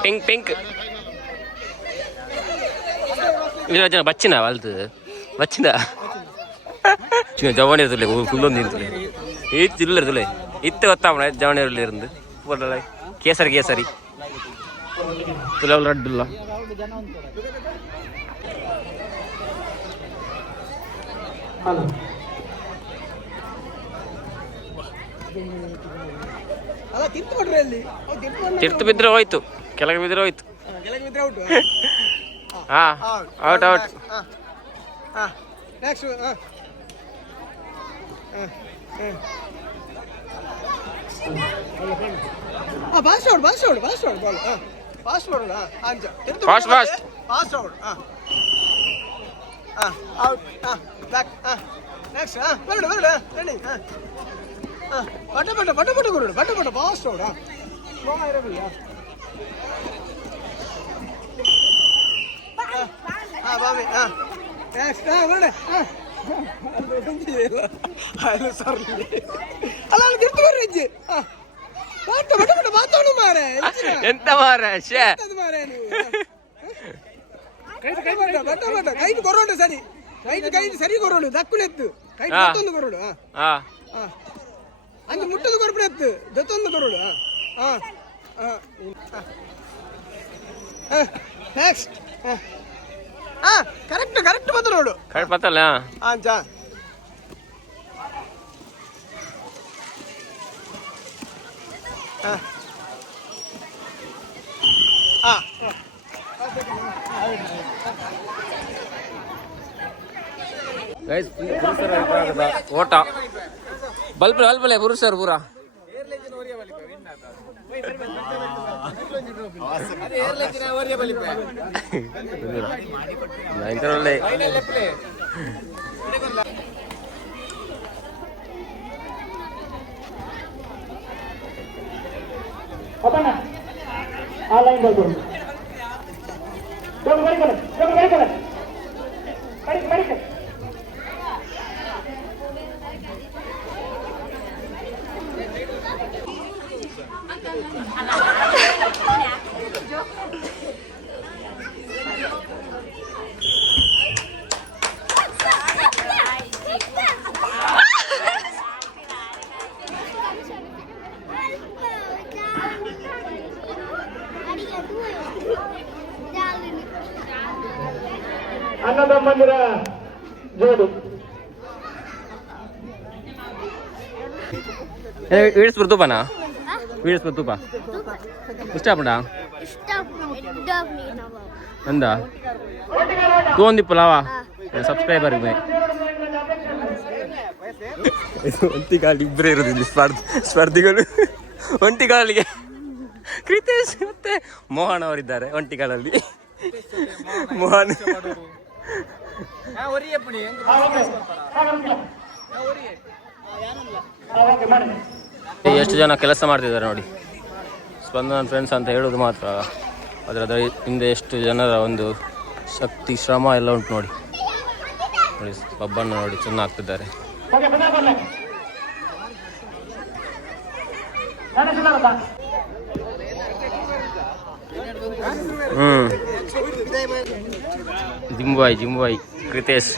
ಪಿಂಕ್ ಪಿಂಕ್ ಇದು ಬಚ್ಚಿನ ವಾಲ್ತು ಬಚ್ಚಿನ ஜவானி இருந்து ஃபுல்லொந்து இருக்குது ஈத்து இல்லை இருக்குல்ல இத்து வத்தாம ஜவானியில் இருந்து போடல கேசரி கேசரி துளவல் ரெட்டுலாம் ತಿರ್ತು ಬಿದ್ರೆ ಹೋಯ್ತು, ಕೆಳಗೆ ಬಿದ್ರೆ ಹೋಯ್ತು. ಹಾ out out. Fast out ball fast out ಅಂಚ fast fast out out back next ಬರಡು ರನ್ನಿಂಗ್ ಬಟ ಗುರು ಬಟ ಫಾಸ್ಟ್ ಔಟ್ ಸ್ಲೋ ಇರಬೇಕು ಬಾಮಿ ನೆಕ್ಸ್ಟ್ ಬರಡು ಅಲ್ಲ ಸರ್ ಅಲ್ಲ ಗಿರ್ತು ಬರ್ರಿ ಮಾತಾಡು ಮಾರೆ ಎಂತ ಮಾರೆ ಮಾರೆ ನೀವು ಕೈಟ್ ಕೊರೋಡು ಸರಿ ಕೈಟ್ ಸರಿ ಕೊರೋಡು ದಕ್ಕುಲೆತ್ತು ಕೈಟ್ ಮತ್ತೊಂದು ಕೊರೋಡು ಅಂದ್ರೆ ಮುಟ್ಟದು ಕೊರಪಡೆತ್ತು ದತ್ತೊಂದು ಕೊರೋಡು ನೆಕ್ಸ್ಟ್ ಕರೆಕ್ಟ್ ಬಂದು ನೋಡು ಕರೆಕ್ಟ್ ಬತ್ತಲ್ಲ ಅಂಚ ಓಟ ಬಲ್ಪಲೆ ಪುರುಷರು ಪೂರ ಇಂಥದ್ರಲ್ಲೇ ಅಪ್ಪಣ್ಣ ಆ ಲೈನ್ ಬರ್ಬೋದು ಅನ್ನದಮ್ಮಂದಿರ ಜೋಡು వీడియోస్ పెడుతుపానా వీడియోస్ పెడుతుపా ఇష్టపడా ಅಂದ ತೋಂದಿಪ್ಪಲವಾ ಸಬ್ಸ್ಕ್ರೈಬರ್ ಒಂಟಿಗಾಲಿ ಇಬ್ಬರೇ ಇರೋದು ಇಲ್ಲಿ ಸ್ಪರ್ಧಿಗಳು ಒಂಟಿಗಾಲಿಗೆ ಕ್ರಿತೇಶ್ ಮತ್ತೆ ಮೋಹನ್ ಅವರಿದ್ದಾರೆ ಒಂಟಿಗಾಲಲ್ಲಿ ಮೋಹನ್ ಎಷ್ಟು ಜನ ಕೆಲಸ ಮಾಡ್ತಿದ್ದಾರೆ ನೋಡಿ. ಸ್ಪಂದನ ಫ್ರೆಂಡ್ಸ್ ಅಂತ ಹೇಳೋದು ಮಾತ್ರ, ಅದರ ಹಿಂದೆ ಎಷ್ಟು ಜನರ ಒಂದು ಶಕ್ತಿ ಶ್ರಮ ಎಲ್ಲ ಉಂಟು ನೋಡಿ. ನೋಡಿ ಪಬ್ಬನ್ನು ನೋಡಿ ಚೆನ್ನಾಗಿ ಆಗ್ತಿದ್ದಾರೆ. ಜಿಂಬಾಯ್ ಕ್ರಿತೇಶ್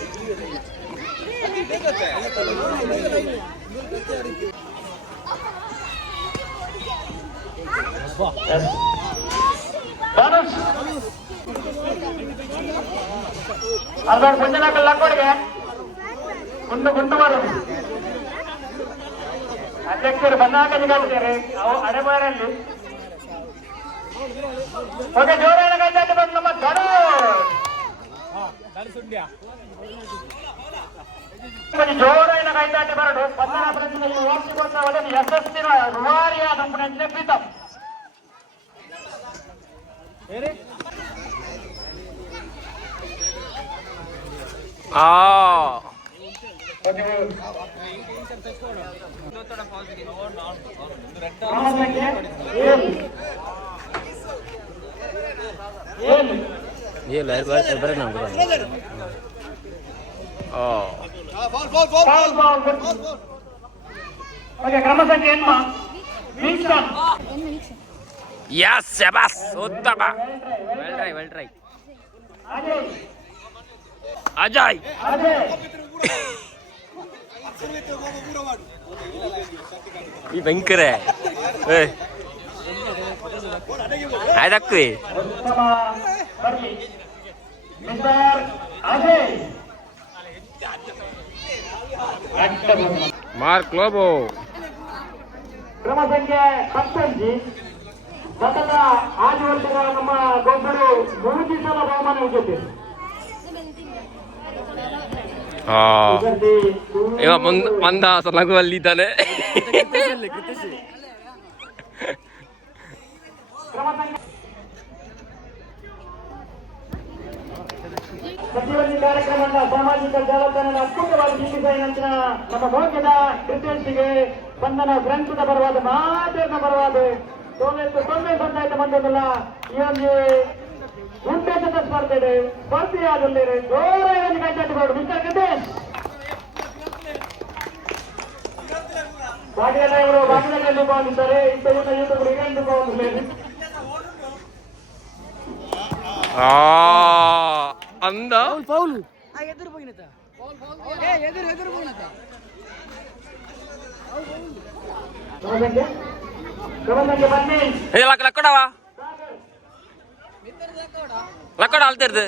ಅಧ್ಯಕ್ಷರು ಬಂದಾಗ ನಿಗಾಡ್ತಾರೆ ಅವು ಅಡೆಬಾರಲ್ಲಿ ಓಕೆ ಜೋರಾದ ಕೈದಾಟ ಬಂದು ನಮ್ಮ ಜೋರಾದ ಕೈದಾಟ ಬರಡು ಸ್ಪಂದನ ಪ್ರತಿನಿಧಿ ವಾರ್ಷಿಕೋತ್ಸವದಲ್ಲಿ ಯಶಸ್ಸಿನ ರುವಾರಿಯಾದ ನೆನಪಿತ ಕ್ರಮ ಸಂಖ್ಯೆ ಯಸ್ ಶಬಾಸ್ ಉತ್ತಮ ವೆಲ್ ಟ್ರೈ ಅಜಯ್ ಈ ಭಯಂಕರ ಆಯ್ದಕ್ಕಿ ಮಾರ್ಕ್ ಲೋಬೋ ಕ್ರಮ ಸಂಖ್ಯೆ 19 ಸತತ 5 ವರ್ಷಗಳ ನಮ್ಮ ಗೊಬ್ಬರು 3 ಸಲ ಬಹುಮಾನ ವಿಜೇತೆ. ಇವ ಮಂದಾಸ ನಗುವಲ್ಲಿದ್ದಾನೆ. ಪ್ರತಿಯೊಂದು ಕಾರ್ಯಕ್ರಮದ ಸಾಮಾಜಿಕ ಜಾಲತಾಣದ ಅದ್ಭುತವಾಗಿ ವೀಕ್ಷಿಸಿದ ನಂತರ ನಮ್ಮ ಭಾಗ್ಯದ ಕ್ರಿಕೆಟ್ಗೆ ಸ್ಪಂದನ ಗ್ರಂಥದ ಪರವಾದ ಮಾತೇರ್ನ ಪರವಾದ ತೊಂದರೆ ಸಂದಾಯಿತ ಬಂದದಲ್ಲ ಈ ಒಂದು ಉದ್ದೇಶದ ಸ್ಪರ್ಧೆ ಸ್ಪರ್ಧೆಯಾದಲ್ಲಿ ಜೋರಾಗಿ ಕೈಚಾಟಿಗಳು ಮಿಸ್ಟರ್ ಗಣೇಶ್ ಪಾಟೀಲ ಇವರು ಬಾಗಿಲಲ್ಲಿ ಬಂದಿದ್ದಾರೆ ಇಂಥ ಯೂಟ್ಯೂಬ್ ಇವೆಂಟ್ ಬಂದಿದ್ದಾರೆ ಅಂದ ಲಕ್ಕಡವಾ ಲಕ್ಕಡ ಅಲ್ತಿರ್ದು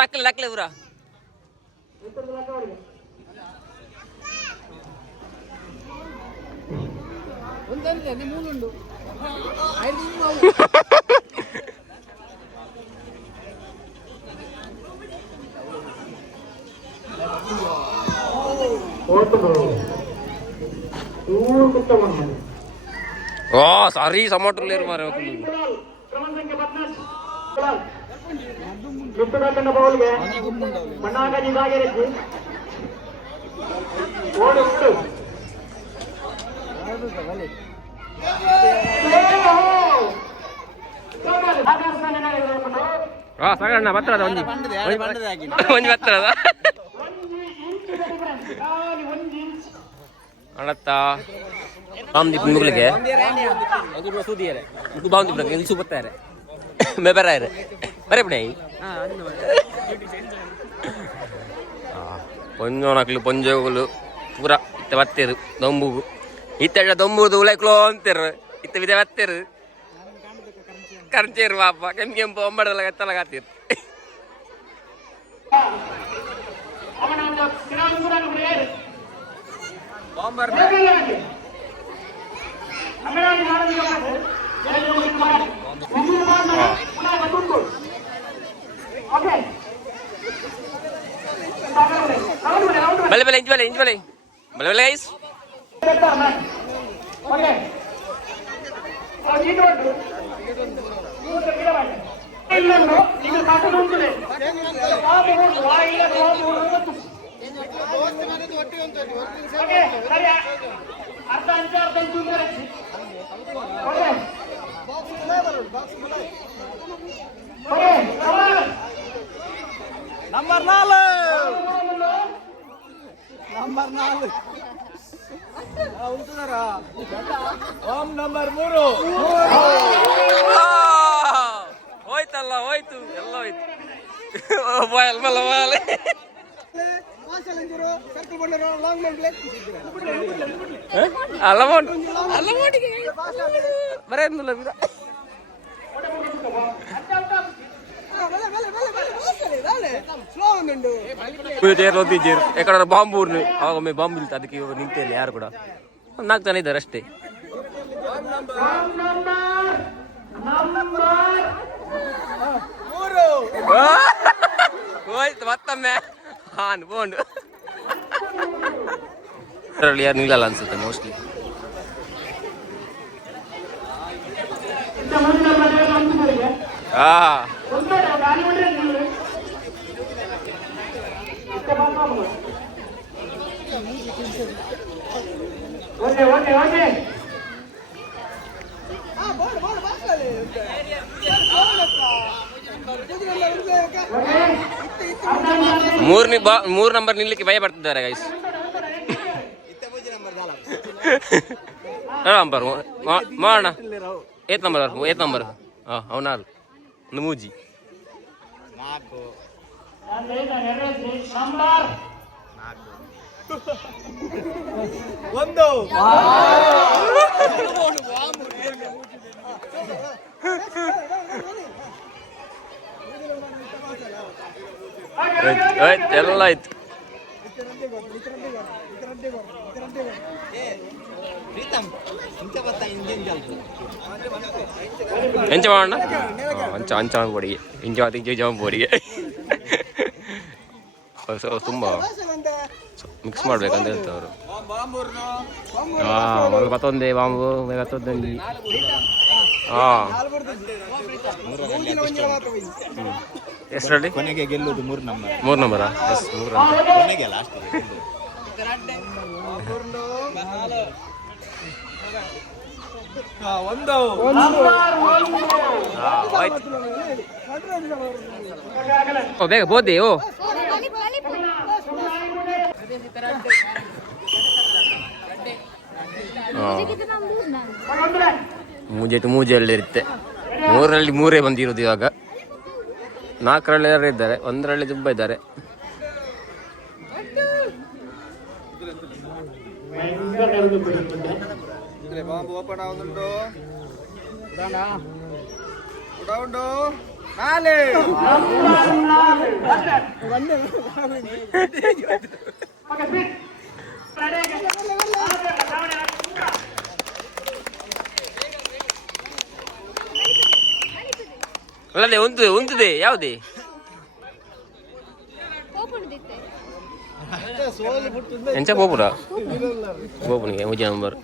ಲಕ್ಕಲೆ ಲಕ್ಕಲೆ ಇವ್ರ ఓ సారీ సమాటలు లేరు మరి ಸಾಗಣ್ಣ ಬತ್ತರದ ಒಂಜಿ ಒಂಜಿ ಬತ್ತರದ ಅಣತ್ತ ಬಾಂದೀಪ್ ಮುಗ್ಲಿಗೆ ಸೂದಿಯರೆ ಬಾಂದೀಪ್ ನಿಲ್ಸು ಬರ್ತಾರೆ ಮೆಬರಾಯರೆ ಬರೇ ಬಿಡಿ ಪೊಂಜೋಣಕ್ಲು ಪೊಂಜೋಗುಲು ಪೂರ ಇತ್ತ ಬತ್ತೇರು ದೊಂಬುಗು ಇತ್ತ ದೊಂಬುದು ಉಲೈಕ್ಲೋ ಅಂತಿರು ಇತ್ತ ವಿಧ ಬತ್ತೇರು ಕರ್ಚೇರು ಪಾಪ ಕೆಂಪು ಒಂಬಡದಲ್ಲ ಎತ್ತಲಾಗತ್ತೀರು ಬಲೆ ಬಲೆ ಇಂಚ್ ಬಲೆ ಇಂಚ್ ಬಲೆ ಬಲೆ ಬಲೆ ಗೈಸ್ ನಂಬರ್ 4 ನಂಬರ್ 3 ಹೋಯ್ತಲ್ಲ ಹೋಯ್ತು ಎಲ್ಲ ಹೋಯ್ತು ಬರೇಂದಿಲ್ಲ ಓದಿದ್ದೀರು ಯಾಕಂದ್ರೆ ಬಾಂಬೂರ್ನು ಆಗೊಮ್ಮೆ ಬಾಂಬ್ ಇಲ್ತ ಅದಕ್ಕೆ ಇವಾಗ ನಿಂತಿಲ್ಲ ಯಾರು ಕೂಡ 4 ಜನ ಇದ್ದಾರೆ ಅಷ್ಟೇ. ಹೋಯ್ತು ಮತ್ತೊಮ್ಮೆ ಹಾನ್ ಬೋಂಡು ಅದರಲ್ಲಿ ಯಾರು ನಿಲ್ಲಲ್ಲ ಅನ್ಸುತ್ತೆ ಮೋಸ್ಟ್ಲಿ. ಮೂರು ನಂಬರ್ ನಿಲ್ಲಕ್ಕೆ ಭಯ ಪಡ್ತಿದ್ದಾರೆ ಗೈಸ್. ನಂಬರ್ ಮಾಡೋಣ ಏತ್ ನಂಬರ್ ಹಾಂ ಅವನಾರು ಒಂದು ಮೂಜಿ ಒಂದು ಎಲ್ಲ ಆಯ್ತು. ಎಂಚ ಮಾಡೋಣ ಅಂಚ ಬೋಡಿಗೆ ಇಂಚ ಜಾಮ ಬೋಡಿಗೆ ತುಂಬ ಮಿಕ್ಸ್ ಮಾಡ್ಬೇಕಂತ ಹೇಳ್ತವ್ರು. ಮತ್ತೊಂದೇ ಬಾಂಬು ಮತ್ತೊಂದು ಹಾಂ ಎಷ್ಟರಲ್ಲಿ ಕೊನೆಗೆ ಗೆಲ್ಲುವುದು 3 ನಂಬರ್. 3 ನಂಬರಾ? Yes 3 number. ಕೊನೆಗೆ ಲಾಸ್ಟ್ ಓ ಬೇಗ ಬೋದಿ ಓ ಮೂಜೆಯಲ್ಲಿರುತ್ತೆ. 3ರಲ್ಲಿ 3 ಬಂದಿರೋದು ಇವಾಗ. 4ರಲ್ಲಿ 2 ಇದ್ದಾರೆ, 1ರಲ್ಲಿ ತುಂಬ ಇದ್ದಾರೆ. ಬಾಂಬು ಓಪನ್ ಆಗುದುಂಟು. ಅಲ್ಲದೆ ಒಂದಿದೆ ಯಾವುದೇ ಎಂಚ ಬೋಪುರ ಬೋಪುನಿಗೆ ಮುಜೆ ನಂಬರ್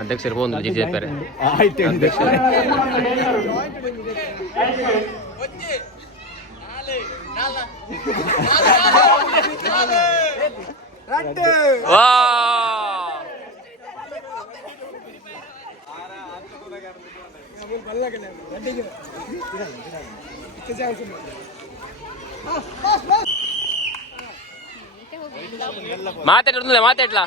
ಅಧ್ಯಕ್ಷರು ಬಂದು ಜಿದ್ದೇಪಾರೆ. ವಾ ಮಾತಾಡ್ಲಾ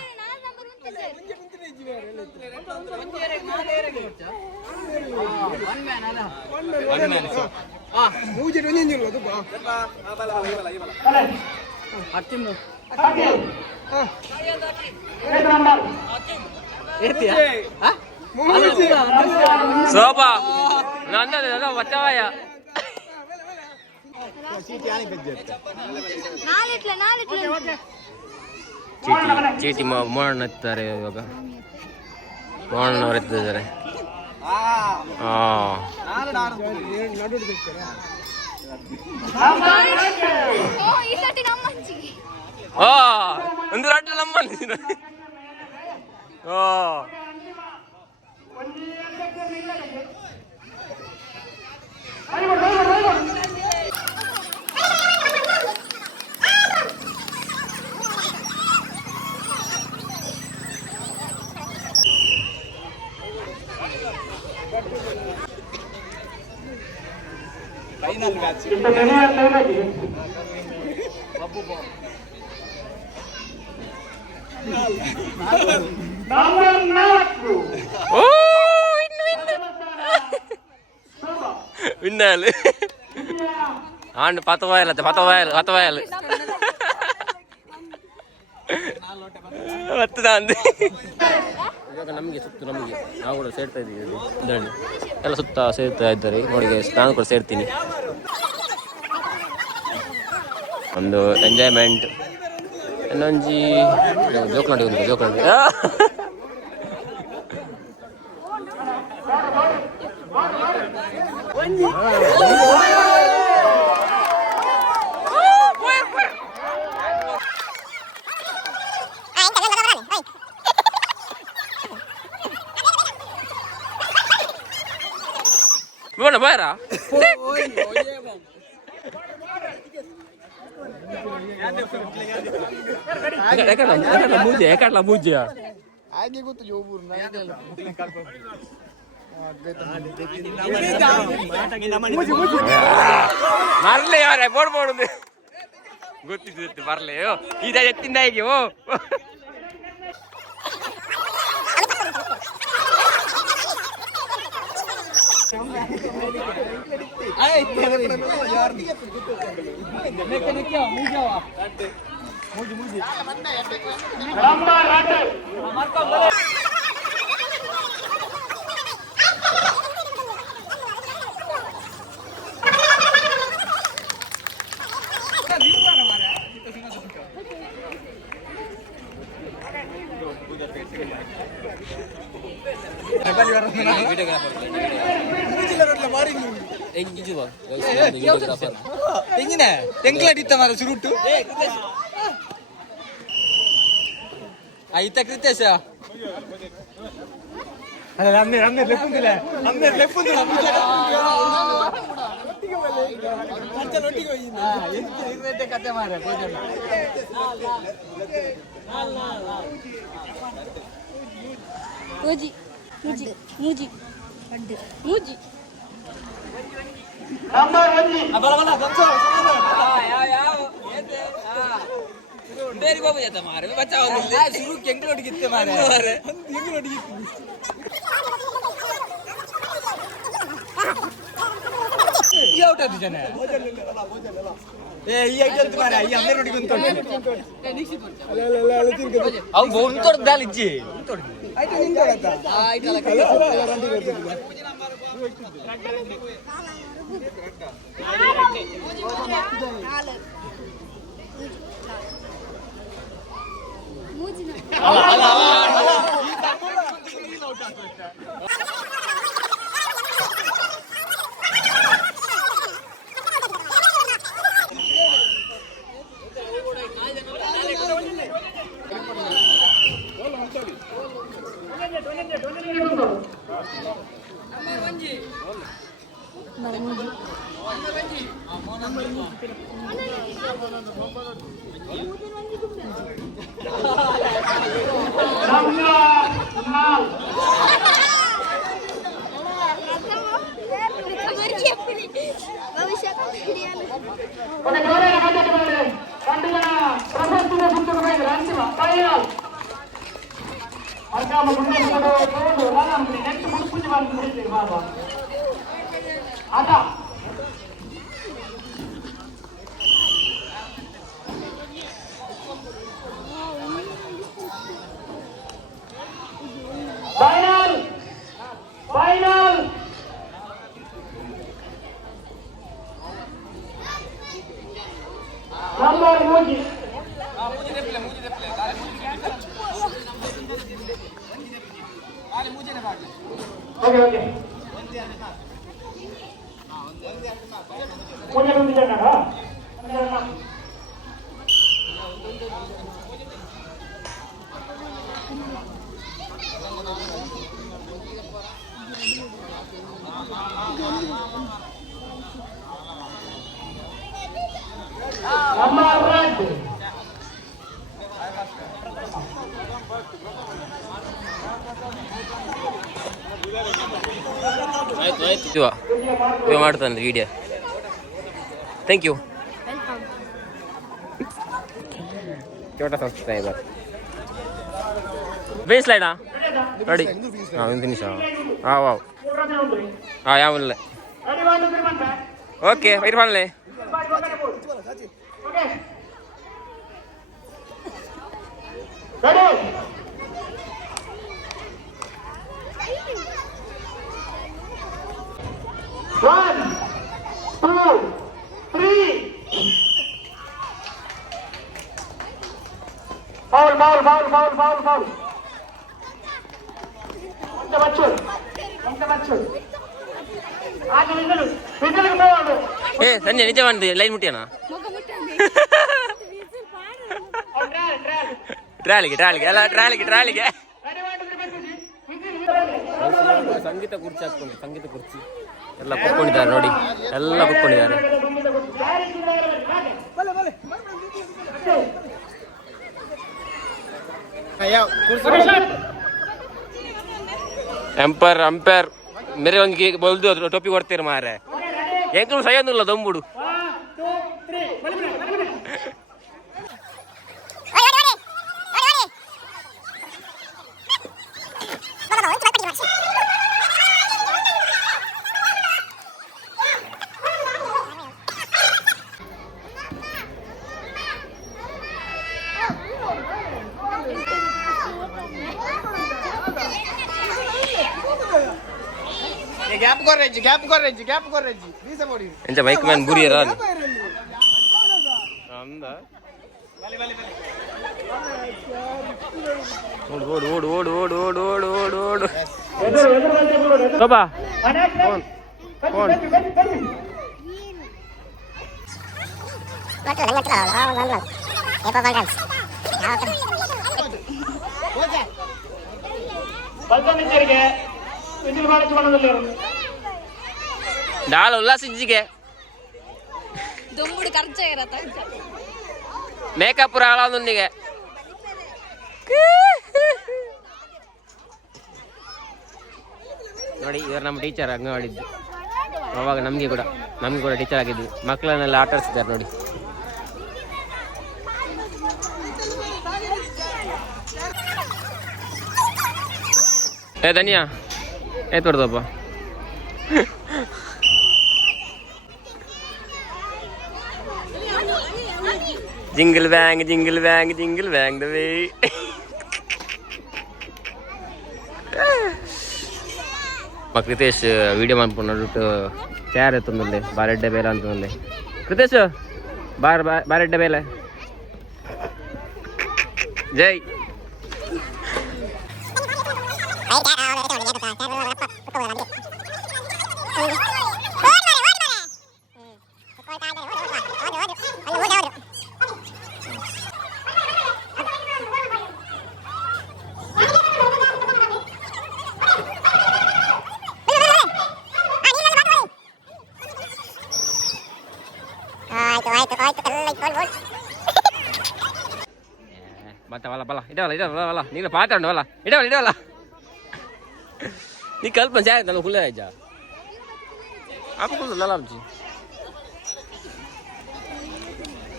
శోభా నంద వచ్చావయ్య ಚೀಟಿ ಮೋಹನ್ ಎತ್ತಾರೆ ಇವಾಗ. ಮೋಹನ್ ಅವ್ರು ಎತ್ತಿದ್ದಾರೆ. ಒಂದು ರಾಟ ನಮ್ಮ విన్నాలు ఆండు పతవాయలు ಹತ್ತದ ಅಂದೆ ಇವಾಗ ನಮಗೆ ನಾವು ಕೂಡ ಸೇರ್ತಾ ಇದ್ದೀವಿ ಇದರಲ್ಲಿ ಎಲ್ಲ ಸುತ್ತ ಸೇರ್ತಾ ಇದ್ದಾರೆ ನೋಡಿ. ನಾನು ಕೂಡ ಸೇರ್ತೀನಿ. ಒಂದು enjoyment ಇನ್ನೊಂಜಿ ಜೋಕ್ಲಾಡಿ Buona bara? Ekatla muja. ಹಾಗೆ ಗೊತ್ತು ಜೋಬೂರ್ ಮರ್ಲೆ ಯಾರೇ ಬೋಡ್ಬೋಡುದು ಗೊತ್ತಿದ್ದು ಬರ್ಲೆ ಇದ ಎತ್ತಿಂದ ಹೇಗೆ ಓ ಆಯ್ತಾ ಕೃತೇಶ ಕತೆ ಮಾರ ಮೂಜಿ ಮೂಜಿ ಮೂಜಿ ಮೂಜಿ ನಂಬರ್ 1 ಬೇರೆ ಬಾಬು ಜಾತ ಮಾರೆ ಬಚ್ಚಾ ಹೋಗಿಲ್ಲ ಶುರು ಕೆಂಗ್ಳೊಟ್ಟಿಗಿತ್ತೆ ಮಾರೆ ಔಟದು ಜನ ಈ ಐಟಲ್ ಮಾರೆ ಈ ಅಮ್ಮೆ ನೋಡಿ ಕುಂತ ಅವು ಉಂತೊಡ್ದಾಲ ಇಜ್ಜಿ ಐಟಲ್ ನಿಂತೋಗತ್ತ ಐಟಲ್ ಫೈನಲ್ ನಂಬರ್ 3 ಓಕೆ ಓಕೆ ಮುಂದೆ ಬಂದಿದ್ದಾನಾ ನಂಬರ್ 2 ಆಯ್ತು ಮಾಡ್ತಾನೆ ವಿಡಿಯೋ ಥ್ಯಾಂಕ್ ಯು छोटा सब्सक्राइबर बेस लाइना रेडी हां ಒಂದು ನಿಮಿಷ ವಾವ್ ಯಾವಲ್ಲ ಓಕೆ ವೈಟ್ ಮಾಡಲೇ ರೆಡಿ 1 2 3 फाउल ಏ ಸಂಜೆ ನಿಜ ಮಾಡಿದೆ ಲೈನ್ ಮುಟ್ಟಿಯಣ ಟ್ರಾಲಿಗೆ ಸಂಗೀತ ಕುರ್ಚಿ ಹಾಕೊಂಡು ಸಂಗೀತ ಕುರ್ಚಿ ಎಲ್ಲ ಕುತ್ಕೊಂಡಿದ್ದಾರೆ ನೋಡಿ ಎಲ್ಲ ಕುತ್ಕೊಂಡಿದ್ದಾರೆ ಅಂಪೈರ್ मेरे ಒಂದಿಗೆ ಬಲ್ದು ಟೋಪಿ ಕೊಡ್ತೀರ ಮಾರೆ ಎಂಕಲು ಸೈಯನ್ನುಲ್ಲ ದೊಂಬುಡು गैप कर रेंज बीसे मोड़ी ಎಂತ ಬೈಕ್ ಮ್ಯಾನ್ ಬುರಿಯರ ಅಂದ ಓಡು ಬಾಬಾ ಬಲ್ತನಿಂಚರಿಗೆ ವಿಸಿಲ್ ಮಾಡಿಸಿ ಮನದಲ್ಲಿ ದಾಳ ಉಲ್ಲಾಸಿಜ್ಜಿಗೆ ದೊಂಬುಡು ಖರ್ಚಾಗಿರತ್ತ ಮೇಕಪ್ ಪೂರ ಹಾಳಾದೊಂದಿಗೆ ನೋಡಿ ಇವರು ನಮ್ಮ ಟೀಚರ್ ಅಂಗನವಾಡಿದ್ದು ಅವಾಗ ನಮಗೆ ಕೂಡ ಟೀಚರ್ ಆಗಿದ್ವಿ ಮಕ್ಕಳನ್ನೆಲ್ಲ ಆಟ ಆಡಿಸಿದ್ದಾರೆ ನೋಡಿ. ಧನ್ಯಾ ತೊಡ್ದಪ್ಪ jingle bang jingle bang jingle bang ದವೇ మా క్రితేష్ వీడియో అనుకున్నాడు తయారు అవుతుందిలే బారెడ్డ బేల అంటుందిలే క్రితేష్ బారెడ్డ బేల జై Bata bala idawala ನೀನು ಪಾತಾಂಡು ಬಲ idawala ನೀ ಕಲ್ಪ ಜಾಗ ನಾನು ಹುಲ್ಲ ಅಜ್ಜ ಹಾಕೊಂಡು ಲಲಾಬ್ಜಿ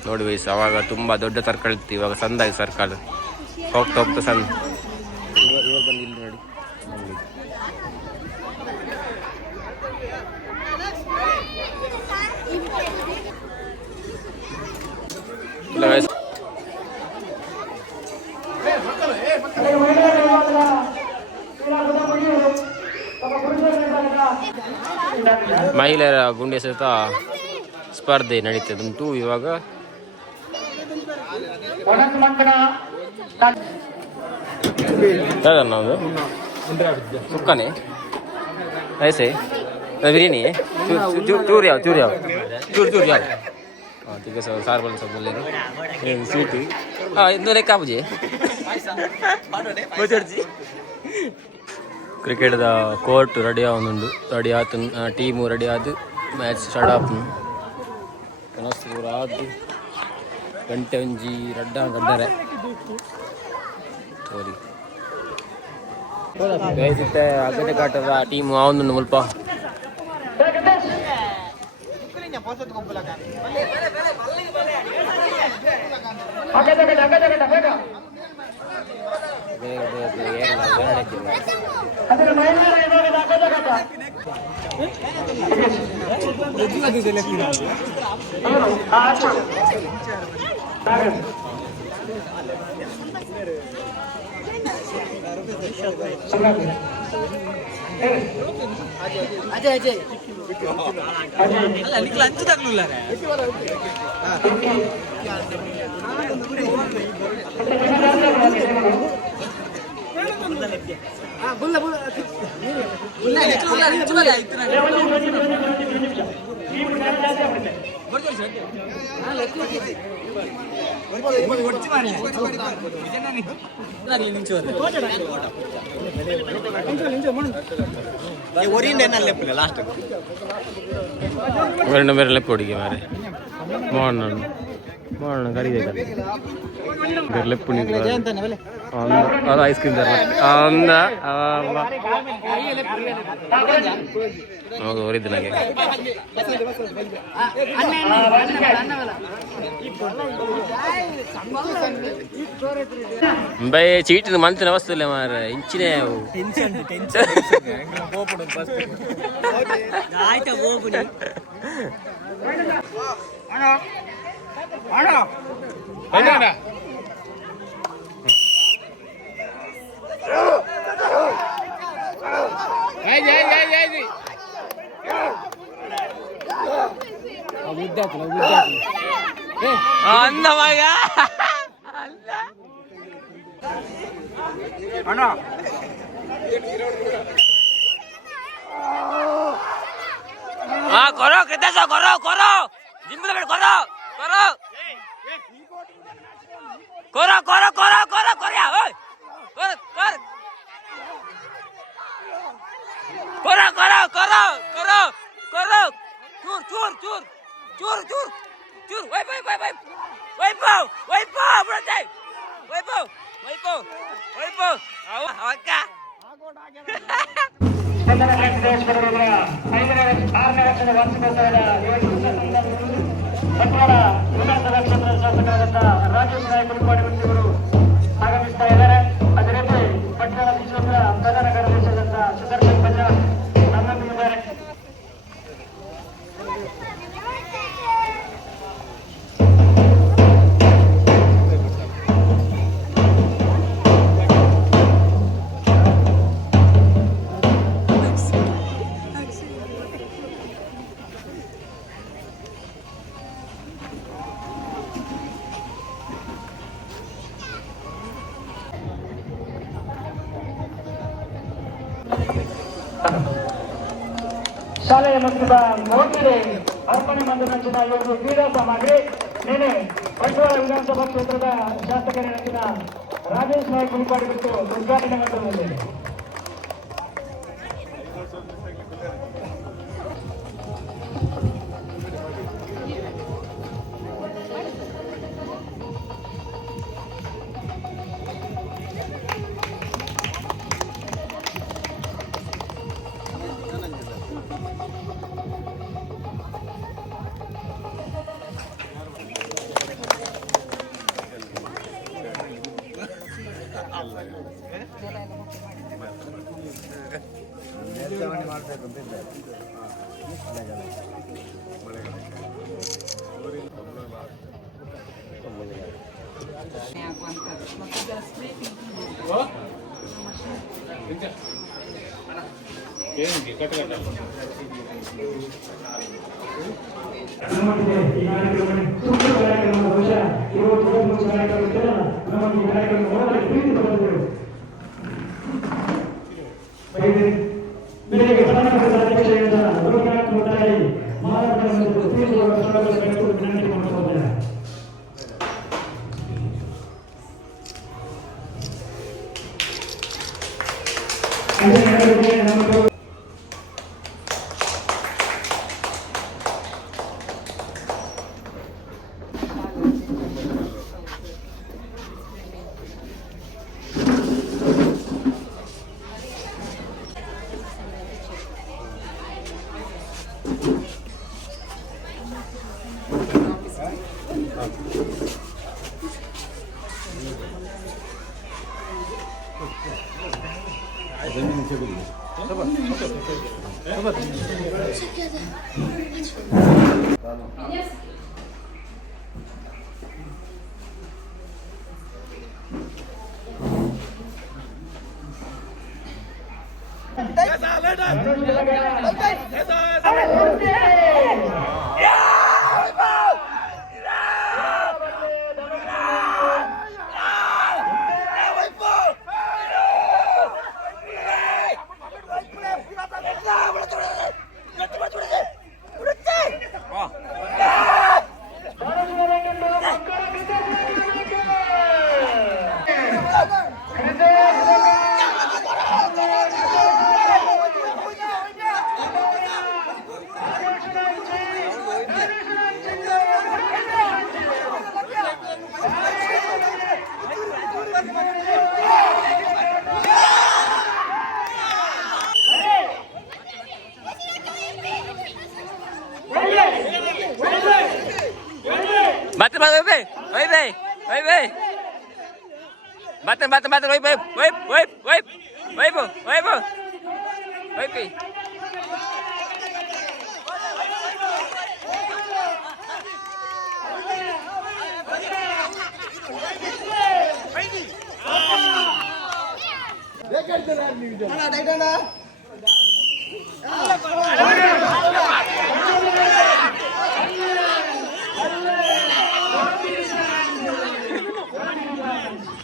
ನೋಡಿ ವಯಸ್ಸು ಅವಾಗ ತುಂಬ ದೊಡ್ಡ ಸರ್ಕಲ್ ಇತ್ತು, ಇವಾಗ ಸಣ್ಣದಾಗಿ ಸರ್ಕಲ್ ಹೋಗ್ತಾ ಸಣ್ಣ ಇವಾಗ ಬಂದು ಇಲ್ಲಿ ನೋಡಿ ಇಲ್ಲ ವಯಸ್ಸು ಮಹಿಳೆಯರ ಗುಂಡೆ ಸಹಿತ ಸ್ಪರ್ಧೆ ನಡೀತದುಂಟು ಇವಾಗ. ನಾವು ಸುಕ್ಕನೆ ಐಸೆ ಬಿರಿಯಾನಿ ಚೂರು ಯಾವ ಚೂರು ಯಾವ ठीक है सर सार बोले सब बोले स्वीट हाँ इंदो लेका बुझे ಕ್ರಿಕೆಟ್ ಕೋರ್ಟ್ ರೆಡಿ ಆಗುಂಡು ರೆಡಿ ಆತು ಟೀಮು ರೆಡಿ ಆದು ಮ್ಯಾಚ್ ಸ್ಟಾರ್ಟ್ ಆಪುಂಡು ಕನಸೂರ ಆದು ಗಂಟೆ ಒಂಜಿ ಗಡ್ಡರೆ ಸೋರಿ ಗೈದಿತ್ತೆ ಅಗದೆ ಕಾಟದ ಟೀಮು ಆವೊಂದುಂಡು ಮುಲ್ಪ ಅಜಯ್ ಅಲ್ಲ ನಿಖಿಲ್ ಹಂಚದಾಗ್ಲಿಲ್ಲ मेरे लेप उड़ी मारे मोहन करीदे लेप ಅದು ಐಸ್ ಕ್ರೀಮ್ ಹೌದು ಹೊರಿದ್ದು ನನಗೆ ಬೈ ಚೀಟಿನ ಮಂತಿನ ವಸ್ತು ಇಲ್ಲ ಮಾರ ಇಂಚಿನೇ అందమయ్యా करो कितना सा करो जिम में करो करो कर ಸ್ಪಂದನ ದೇಶದವರ 6ನೇ ವರ್ಷದ ವಾರ್ಷಿಕೋತ್ಸವದ ಬಂಟ್ವಾಳ ವಿಧಾನಸಭಾ ಕ್ಷೇತ್ರದ ಶಾಸಕರಾದಂಥ ರಾಜೇಶ್ ನಾಯಕ್ ಕುಲಪಾಡಿಯವರು ಆಗಮಿಸ್ತಾ ಇದ್ದಾರೆ. ಅದೇ ರೀತಿ ಬಂಟ್ವಾಳ ಕ್ಷೇತ್ರದ ಪ್ರಧಾನ ಕಾರ್ಯದರ್ಶಿಯಾದಂಥ ಸುದರ್ಶನ್ ಪಂಜ ನಮ್ಮೊಂದಿಗಿದ್ದಾರೆ. ಶಾಲೆಯ ಮಕ್ಕಳ ಮೋಟಿಗೆ ಅರ್ಪಣೆ ಮಂದಿರಂಚಿನ ಇವರು ಕ್ರೀಡಾ ಸಾಮಗ್ರಿ ನಿನ್ನೆ ಬಂಟ್ವಾಳ ವಿಧಾನಸಭಾ ಕ್ಷೇತ್ರದ ಶಾಸಕರ ರಾಜೇಶ್ ನಾಯಕ್ ಕುಲಪಾಡಿ ಬಿಟ್ಟು ಉದ್ಘಾಟನೆ ಮಾಡಿದ್ದಾರೆ.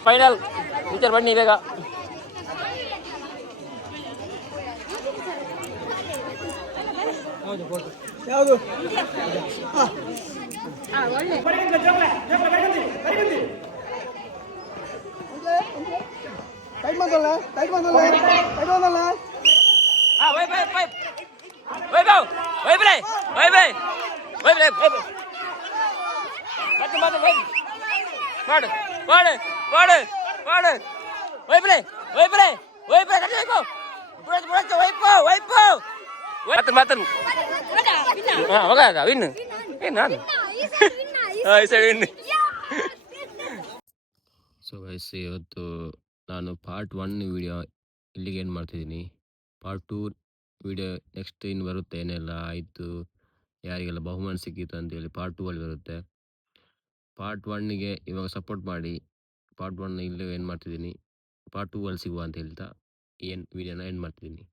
ಫೈನಲ್ ಟೀಚರ್ ಬನ್ನಿ ಬೇಗ. ಯಾವುದು ಟೈಟ್ ಬಂದಲ್ಲ ಸೊ ಗೈಸ್, ಇವತ್ತು ನಾನು ಪಾರ್ಟ್ 1 ವಿಡಿಯೋ ಇಲ್ಲಿಗೆ ಏನು ಮಾಡ್ತಿದ್ದೀನಿ. ಪಾರ್ಟ್ 2 ವಿಡಿಯೋ ನೆಕ್ಸ್ಟ್ ಇನ್ನು ಬರುತ್ತೆ, ಏನೆಲ್ಲ ಆಯಿತು, ಯಾರಿಗೆಲ್ಲ ಬಹುಮಾನ ಸಿಕ್ಕಿತ್ತು ಅಂತೇಳಿ ಪಾರ್ಟ್ 2 ಅಲ್ಲಿ ಬರುತ್ತೆ. ಪಾರ್ಟ್ 1ಗೆ ಇವಾಗ ಸಪೋರ್ಟ್ ಮಾಡಿ. ಪಾರ್ಟ್ 1 ಇಲ್ಲಿ ಏನು ಮಾಡ್ತಿದ್ದೀನಿ, ಪಾರ್ಟ್ 2 ಅಲ್ಲಿ ಸಿಗುವ ಅಂತ ಹೇಳ್ತಾ ವಿಡಿಯೋನ ಎಂಡ್ ಮಾಡ್ತಿದ್ದೀನಿ.